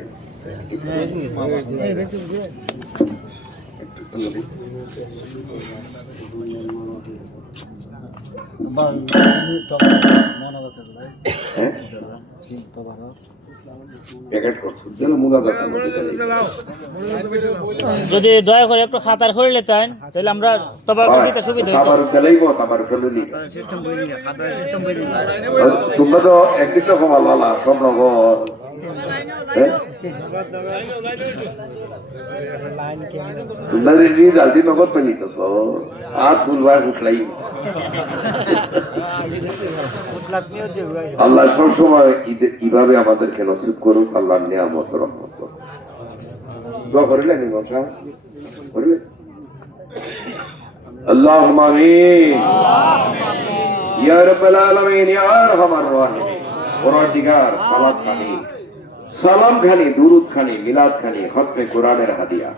প্যাকেট করছো যেন মুনাজাতের মধ্যে যদি দয়া করে একটু খাতার করে লেতেন তাহলে আমরা তবার দিতে সুবিধা হতো। তাবার দেলাইবো তাবার ফেললি তোমরা তো একদিন তো কমাল বালা সব নগর তোমরা রিজাল্ট দিন নগদ পাই নিতেছ আর ফুলবার উঠলাই আল্লাহ সবসময় কিভাবে আমাদেরকে নসিব করুক আল্লাহ নিয়ামত রহমত করুক দোয়া করিলেন বর্ষা করিলেন আল্লাহুম্মা আমিন ইয়া রাব্বাল আলামিন ইয়া আরহামার রাহিমিন পরওয়ারদিগার সালাম খানি দুরুদ খানি মিলাদ খানি খতমে কোরআনের হাদিয়া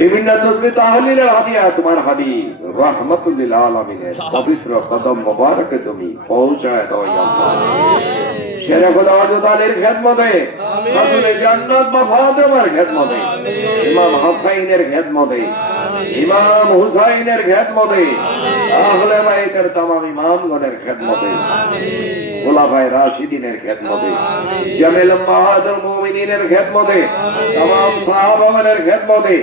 বিভিন্ন তাসবিহ তাহলিলের হাদিয়া তোমার হাবিব রাহমাতুল লিল আলামিনের পবিত্র কদম মোবারকে তুমি পৌঁছায় দাও ইয়া আল্লাহ শেরে খোদা হযরত আলীর খেদমতে খাতুনে জান্নাত বা ফাতেমার খেদমতে ইমাম হাসাইনের খেদমতে ইমাম হুসাইনের খেদমতে আহলে বাইতের तमाम ইমামগণের খেদমতে খোলাফায়ে রাশিদিনের খেদমতে জামিল উম্মাহাতুল মুমিনিনের খেদমতে तमाम সাহাবাগণের খেদমতে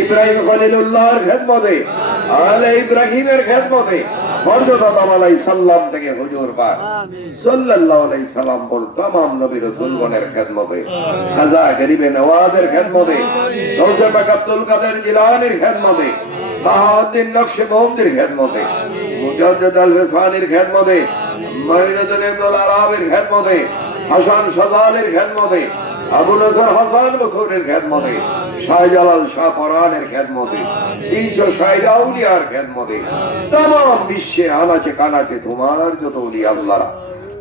ইব্রাহিম খলিলুল্লাহর খেদমতে আলে ইব্রাহিমের খেদমতে হযরত আদম আলাইহিস সালাম থেকে হুজুর পাক সাল্লাল্লাহু আলাইহি সাল্লাম বল तमाम নবী রাসূলগণের খেদমতে খাজা গরিবে নওয়াজের খেদমতে গৌসে পাক আব্দুল কাদের জিলানীর খেদমতে বাহাউদ্দিন নকশবন্দির খেদমতে মুজাদ্দিদ আল ফিসানির খেদমতে মাইনুদ্দিন ইবনুল আরাবির খেদমতে হাসান শাহজালালের খেদমতে আবু নজর হাসান বসরের খেদমতে শাহজালাল শাহ পরানের খেদমতে 360 আউলিয়ার খেদমতে तमाम বিশ্বে আনাচে কানাচে তোমার যত ওলিয়া আল্লাহ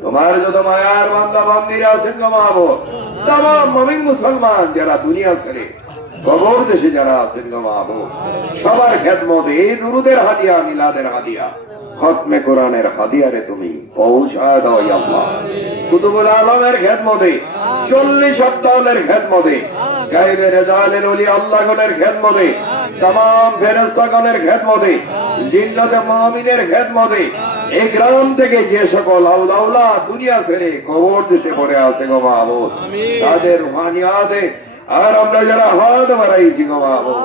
তোমার যত মায়ার বান্দা বান্দিরা আছেন গো মাহবুব तमाम মুমিন মুসলমান যারা দুনিয়া ছেড়ে কবর দেশে যারা আছেন গো মাহবুব সবার খেদমতে এই দুরুদের হাদিয়া মিলাদের হাদিয়া খতমে কোরআনের হাদিয়ারে তুমি পৌঁছায় দাও ইয়া আল্লাহ কুতুবুল আলমের খেদমতে 40 সপ্তাহের খেদমতে গায়বে রেজালের ওলি আল্লাহগণের খেদমতে तमाम ফেরেশতাগণের খেদমতে জিন্নাতে মুমিনের খেদমতে এই গ্রাম থেকে যে সকল আউলাউলা দুনিয়া ছেড়ে কবর দেশে পড়ে আছে গো মাহবুব তাদের রুহানিয়াতে আর আমরা যারা হাত বাড়াইছি গো মাহবুব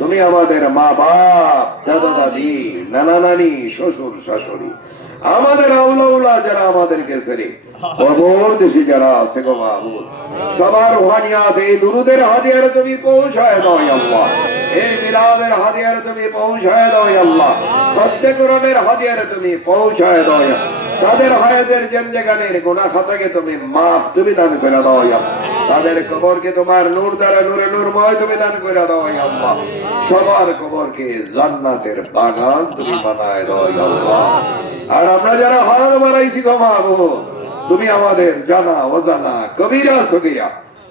তুমি আমাদের মা বাপ দাদা দাদি নানা নানি শ্বশুর শাশুড়ি আমাদের আউলাউলা যারা আমাদেরকে ছেড়ে কবর দেশে যারা আছে গো মাহবুব সবার রুহানিয়াতে এই দুরুদের হাদিয়ারে তুমি পৌঁছায় দাও ইয়া আল্লাহ এই মিলাদের হাদিয়ারে তুমি পৌঁছায় দাও ইয়া আল্লাহ প্রত্যেক কোরআনের হাদিয়ারে তুমি পৌঁছায় দাও ইয়া তাদের হায়াতের জিন্দেগানির গুনাহ খাতাকে তুমি maaf তুমি দান করে দাও ইয়া তাদের কবরকে তোমার নূর দ্বারা নূরে নূরময় তুমি দান করে দাও ইয়া আল্লাহ সবার কবরকে জান্নাতের বাগান তুমি বানায় দাও ইয়া আল্লাহ আর আমরা যারা হাত বাড়াইছি গো মাহবুব তুমি আমাদের জানা অজানা কবিরা সগীরা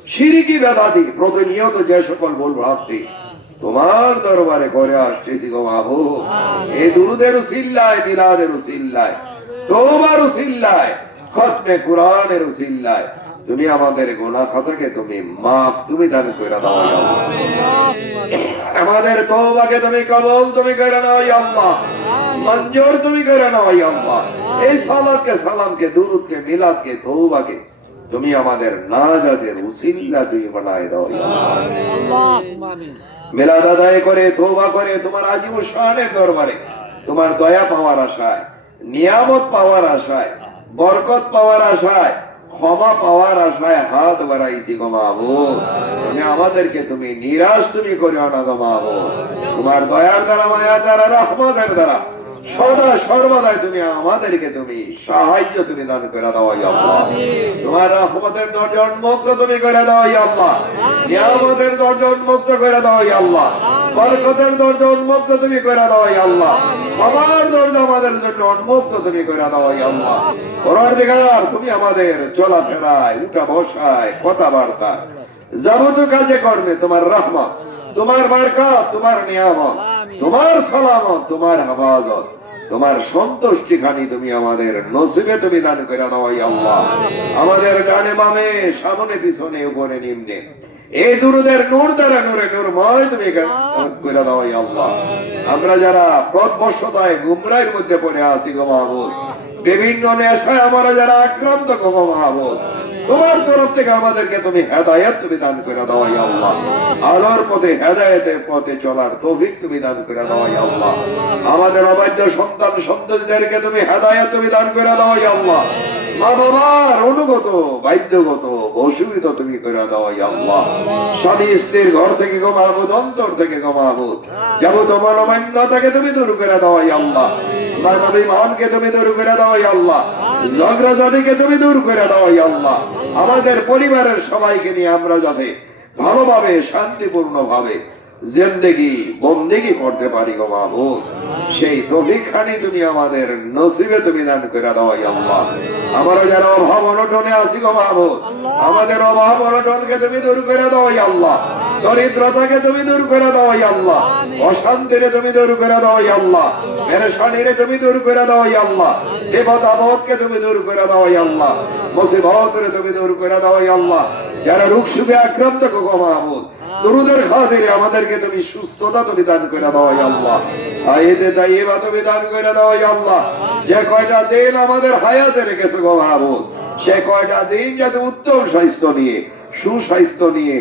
শিরকি বেদাতি প্রতিনিয়ত যে সকল ভুল ভ্রান্তি তোমার দরবারে করে আসতেছি গো মাহবুব এই দুরুদের উসিলায় মিলাদের উসিলায় তওবার উসিলায় খতমে কোরআনের উসিলায় তুমি আমাদের গুনাহ খাতাকে তুমি maaf তুমি দান করে দাও ইয়া আল্লাহ আমাদের তওবাকে তুমি কবুল তুমি করে নাও ইয়া আল্লাহ মঞ্জুর তুমি করে নাও ইয়া আল্লাহ এই সালাতকে সালামকে দুরুদকে মিলাদকে তওবাকে তুমি আমাদের নাজাতের উসিলা তুমি বানায় দাও ইয়া আল্লাহ আমিন মিলাদ আদায় করে তওবা করে তোমার আজীব শানের দরবারে তোমার দয়া পাওয়ার আশায় নিয়ামত পাওয়ার আশায় বরকত পাওয়ার আশায় ক্ষমা পাওয়ার আশায় হাত বাড়াইছি গো মাহবুব তুমি আমাদেরকে তুমি নিরাশ তুমি করিও না গো মাহবুব তোমার দয়ার দ্বারা মায়ার দ্বারা রহমতের দ্বারা সদা সর্বদাই তুমি আমাদেরকে তুমি সাহায্য তুমি দান করে দাও ইয়া আল্লাহ তোমার রহমতের দরজা উন্মুক্ত তুমি করে দাও ইয়া আল্লাহ নিয়ামতের দরজা উন্মুক্ত করে দাও ইয়া আল্লাহ বরকতের দরজা উন্মুক্ত তুমি করে দাও ইয়া আল্লাহ ক্ষমার দরজা আমাদের জন্য উন্মুক্ত তুমি করে দাও ইয়া আল্লাহ পরওয়ারদিগার তুমি আমাদের চলাফেরায় উঠা বসায় কথাবার্তা যাবতীয় কাজে কর্মে তোমার রহমত তোমার বরকত তোমার নিয়ামত তোমার সালামত তোমার হেফাজত তোমার সন্তুষ্টি খানি তুমি আমাদের নসিবে তুমি দান করে দাও ইয়া আল্লাহ আমাদের ডানে বামে সামনে পিছনে উপরে নিম্নে এই দুরুদের নূর দ্বারা নূরে নূরময় তুমি করে দাও ইয়া আল্লাহ আমরা যারা পথভ্রষ্টতায় গুমরাহির মধ্যে পড়ে আছি গো মাহবুব বিভিন্ন নেশায় আমরা যারা আক্রান্ত গো মাহবুব তোমার তরফ থেকে আমাদেরকে তুমি হেদায়েত তুমি দান করে দাও ইয়া আল্লাহ আলোর পথে হেদায়েতের পথে চলার তৌফিক তুমি দান করে দাও ইয়া আল্লাহ আমাদের অবাধ্য সন্তান সন্ততিদেরকে তুমি হেদায়েত তুমি দান করে দাও ইয়া আল্লাহ মা বাবার অনুগত বাধ্যগত বশীভূত তুমি করে দাও ইয়া আল্লাহ স্বামী স্ত্রীর ঘর থেকে গো মাহবুব অন্তর থেকে গো মাহবুব যাবতীয় মনোমালিন্যতাকে তুমি দূর করে দাও ইয়া আল্লাহ মানবী মানকে তুমি দূর করে দাও ইয়া আল্লাহ ঝগড়াঝাটিকে তুমি দূর করে দাও ইয়া আল্লাহ আমাদের পরিবারের সবাইকে নিয়ে আমরা যাতে ভালোভাবে শান্তিপূর্ণ ভাবে জিন্দেগি বন্দেগি করতে পারি গো মাহবুব। সেই তৌফিক খানি তুমি আমাদের নসিবে তুমি দান করে দাও ইয়া আল্লাহ। আমরা যারা অভাব অনটনে আছি গো মাহবুব, আমাদের অভাব অনটনকে তুমি দূর করে দাও ইয়া আল্লাহ। দরিদ্রতাকে তুমি দূর করে দাও ইয়া আল্লাহ। অশান্তিরে তুমি দূর করে দাও ইয়া আল্লাহ। পেরেশানিরে তুমি দূর করে দাও ইয়া আল্লাহ। বিপদ আপদকে তুমি দূর করে দাও ইয়া আল্লাহ। মুসিবতরে তুমি দূর করে দাও ইয়া আল্লাহ। যারা রোগ সুখে আক্রান্ত গো মাহবুব, দুরুদের খাতিরে আমাদেরকে তুমি সুস্থতা তুমি দান করে দাও ইয়া আল্লাহ। আয়েতে তাইয়্যিবা তুমি দান করে দাও ইয়া আল্লাহ। যে কয়টা দিন আমাদের হায়াতে রেখেছো গো মাহবুব, সে কয়টা দিন যাতে উত্তম স্বাস্থ্য নিয়ে সুস্বাস্থ্য নিয়ে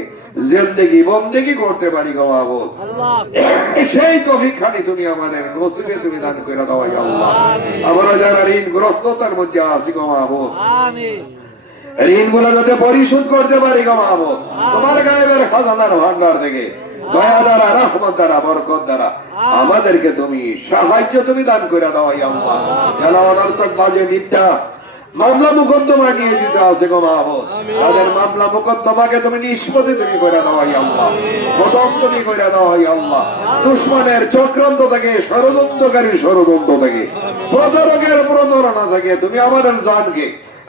জিন্দেগি বন্দেগি করতে পারি গো মাহবুব, সেই তৌফিক খানি তুমি আমাদের নসিবে তুমি দান করে দাও ইয়া আল্লাহ। আমরা যারা ঋণগ্রস্ততার মধ্যে আছি গো মাহবুব, ঋণগুলো যাতে পরিশোধ করতে পারি গো মাহবুব, তোমার গায়েবের খাজানার ভান্ডার থেকে দয়া দ্বারা রহমত দ্বারা বরকত দ্বারা আমাদেরকে তুমি সাহায্য তুমি দান করে দাও ইয়া আল্লাহ। যারা অনর্থক বাজে মিথ্যা মামলা মুকদ্দমা নিয়ে যেতে আছে গো মাহবুব, তাদের মামলা মুকদ্দমাকে তুমি নিষ্পত্তি তুমি করে দাও ইয়া আল্লাহ। খতম তুমি করে দাও ইয়া আল্লাহ। দুশমনের চক্রান্ত থেকে, ষড়যন্ত্রকারী ষড়যন্ত্র থেকে, প্রতারকের প্রতারণা থেকে তুমি আমাদের জানকে,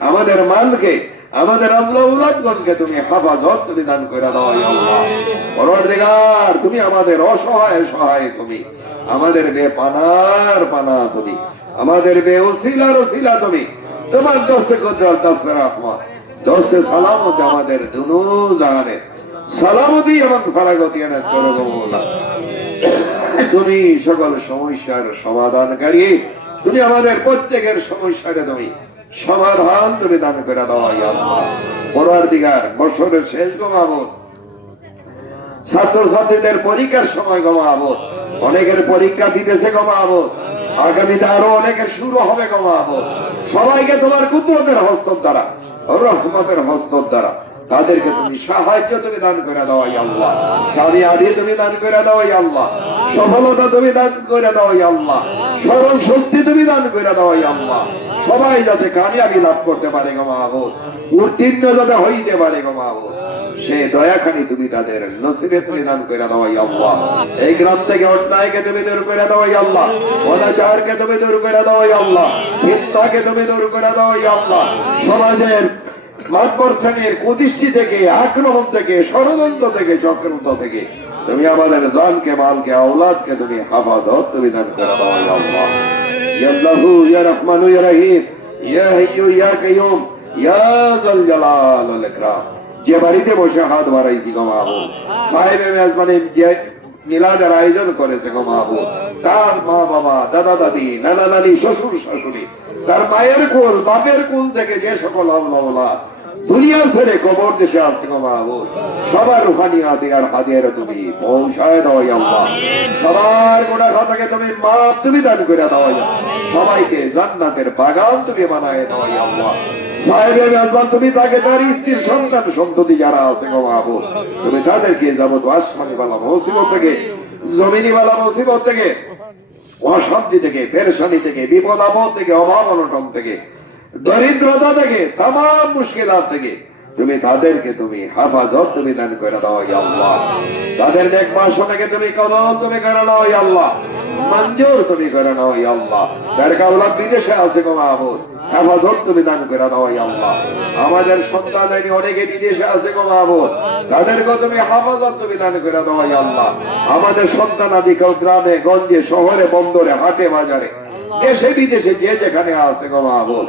আমাদের মালকে, আমাদের আমলা-উলাদগণকে তুমি হেফাজত তুমি দান করে দাও ইয়া আল্লাহ। পরওয়ারদিগার, তুমি আমাদের অসহায় সহায়, তুমি আমাদের বেপানার পানা, তুমি আমাদের বেওসিলার ওসিলা, তুমি তোমার দোস্তে কুদরত দোস্তে রহমত দোস্তে সালামত আমাদের দুনু জাহানে সালামতি এবং ফারাগতি এনায়েত করো গো মওলা। তুমি সকল সমস্যার সমাধানকারী, তুমি আমাদের প্রত্যেকের সমস্যাকে তুমি সমাধান তুমি দান করে দাও ইয়া আল্লাহ। পরওয়ারদিগার, বছরের শেষ গো মাহবুব, ছাত্রছাত্রীদের পরীক্ষার সময় গো মাহবুব, অনেকের পরীক্ষা দিতেছে গো মাহবুব, আগামীতে আরো অনেকের শুরু হবে গো মাহবুব, সবাইকে তোমার কুদরতের হস্ত দ্বারা, রহমতের হস্ত দ্বারা তাদেরকে তুমি সাহায্য তুমি দান করে দাও ইয়া আল্লাহ। কামিয়াবি তুমি দান করে দাও ইয়া আল্লাহ। সফলতা তুমি দান করে দাও ইয়া আল্লাহ। স্মরণ শক্তি তুমি দান করে দাও ইয়া আল্লাহ। সবাই যাতে কামিয়াবি লাভ করতে পারে গো মাহবুব, উত্তীর্ণ যাতে হইতে পারে গো মাহবুব, সে দয়াখানি তুমি তাদের নসিবে তুমি দান করে দাও ইয়া আল্লাহ। এই গ্রাম থেকে অন্যায়কে তুমি দূর করে দাও ইয়া আল্লাহ। অনাচারকে তুমি দূর করে দাও ইয়া আল্লাহ। মিথ্যাকে তুমি দূর করে দাও ইয়া আল্লাহ। সমাজের মাতবর শ্রেণীর কুদৃষ্টি থেকে, আক্রমণ থেকে, ষড়যন্ত্র থেকে, চক্রান্ত থেকে তুমি আমাদের জানকে, মালকে, আওলাদকে তুমি হেফাজত তুমি দান করে দাও ইয়া আল্লাহ। ইয়া আল্লাহু ইয়া রহমানু ইয়া রহিম ইয়া হাইয়্যু ইয়া কাইয়্যুম ইয়া যাল জালাল ওয়াল ইকরাম। যে বাড়িতে বসে হাত বাড়াইছি গো মাহবুব, সাহেবে মেজবানি যে মিলাদের আয়োজন করেছে গো মাহবুব, তার মা বাবা, দাদা দাদি, নানা নানি, শ্বশুর শাশুড়ি, তার মায়ের কুল, বাপের কুল থেকে যে সকল আওলাদ দুনিয়া ছেড়ে কবর দেশে আছে গো মাহবুব, সবার রুহানিয়াতে আর হাদিয়ারে তুমি পৌঁছায় দাও ইয়া আল্লাহ। সবার গুনাহ খাতাকে তুমি মাফ তুমি দান করে দাও ইয়া আল্লাহ। সবাইকে জান্নাতের বাগান তুমি বানায় দাও ইয়া আল্লাহ। সাহেবের মেজবান তুমি তাকে, তার স্ত্রীর সন্তান সন্ততি যারা আছে গো মাহবুব, তুমি তাদেরকে যাবত আসমানি বালা মুসিবত থেকে, জমিনি বালা মুসিবত থেকে, অশান্তি থেকে, পেরেশানি থেকে, বিপদ আপদ থেকে, অভাব অনটন থেকে, দরিদ্রতা থেকে, তামাম মুশকিলাত থেকে তুমি তাদেরকে তুমি হেফাজত তুমি দান করে দাও ইয়া আল্লাহ। তাদের নেকবাসনাকে তুমি কবুল তুমি করে নাও ইয়া আল্লাহ। মঞ্জুর তুমি করে নাও ইয়া আল্লাহ। তার কাউলা বিদেশে আছে গো মাহবুব, হেফাজত তুমি দান করে দাও ইয়া আল্লাহ। আমাদের সন্তানাদি অনেকে বিদেশে আছে গো মাহবুব, তাদেরকে তুমি হেফাজত তুমি দান করে দাও ইয়া আল্লাহ। আমাদের সন্তানাদি কেউ গ্রামে গঞ্জে, শহরে, বন্দরে, হাটে বাজারে, দেশে বিদেশে যে যেখানে আছে গো মাহবুব,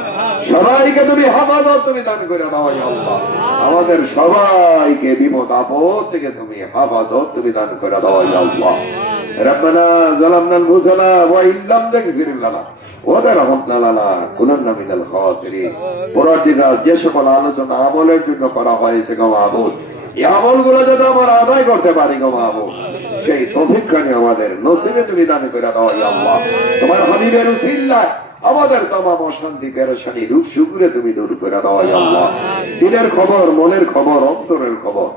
সবাইকে তুমি হেফাজত তুমি দান করে দাও ইয়া আল্লাহ। আমাদের সবাইকে বিপদ আপদ থেকে তুমি হেফাজত তুমি দান করে দাও ইয়া আল্লাহ। রব্বানা যালামনা আনফুসানা ওয়া ইল্লাম তাগফির লানা ওয়া তারহামনা লানাকুনান্না মিনাল খাসিরিন। পরদিগার, যে সকল আলোচনা আমলের জন্য করা হয়েছে গো মাহবুব, এই আমলগুলো যাতে আমরা আদায় করতে পারি গো মাহবুব, সেই তৌফিক খানি আমাদের নসিবে তুমি দান করে দাও ইয়া আল্লাহ। তোমার হাবিবের উসিলায় আমাদের তামাম অশান্তি, পেরেশানি, রোগ শুকুরে তুমি দূর করে দাও ইয়া আল্লাহ। দিলের খবর, মনের খবর, অন্তরের খবর,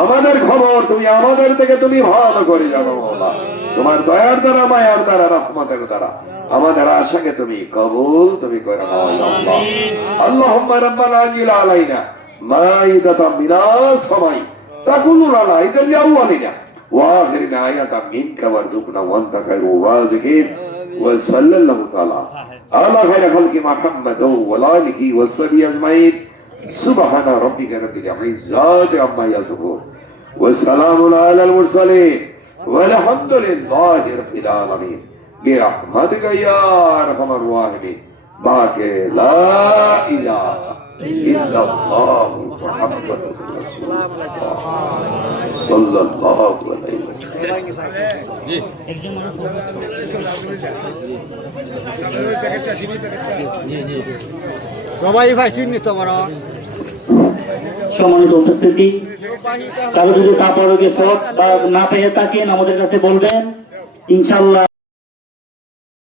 আমাদের খবর তুমি আমাদের থেকে তুমি ভালো করে জানো মাওলা। তোমার দয়ার দ্বারা, মায়ার দ্বারা, রহমতের দ্বারা আমাদের আশাকে তুমি কবুল তুমি করে নাও ইয়া আল্লাহ। আল্লাহুম্মা রাব্বানা আনজিল আলাইনা মাইদাতাম মিনাস সামাই تقولون على إذا لأولنا وآخر آية منك وارزقنا وأنت خير الرازقين وصلى الله تعالى على خير خلق محمد وعلى آله وصحبه أجمعين سبحان ربك رب العزة عما يصفون وسلام على المرسلين والحمد لله رب العالمين برحمتك يا أرحم الراحمين باقي لا إله إلا الله محمد رسول الله صلى الله عليه وسلم একজন মানুষ সবাই ভাই চিনি তোমার সম্মানিত উপস্থিতি, কারো যদি কাপড় গেছে বা না পেয়ে থাকেন আমাদের কাছে বলবেন, ইনশাল্লাহ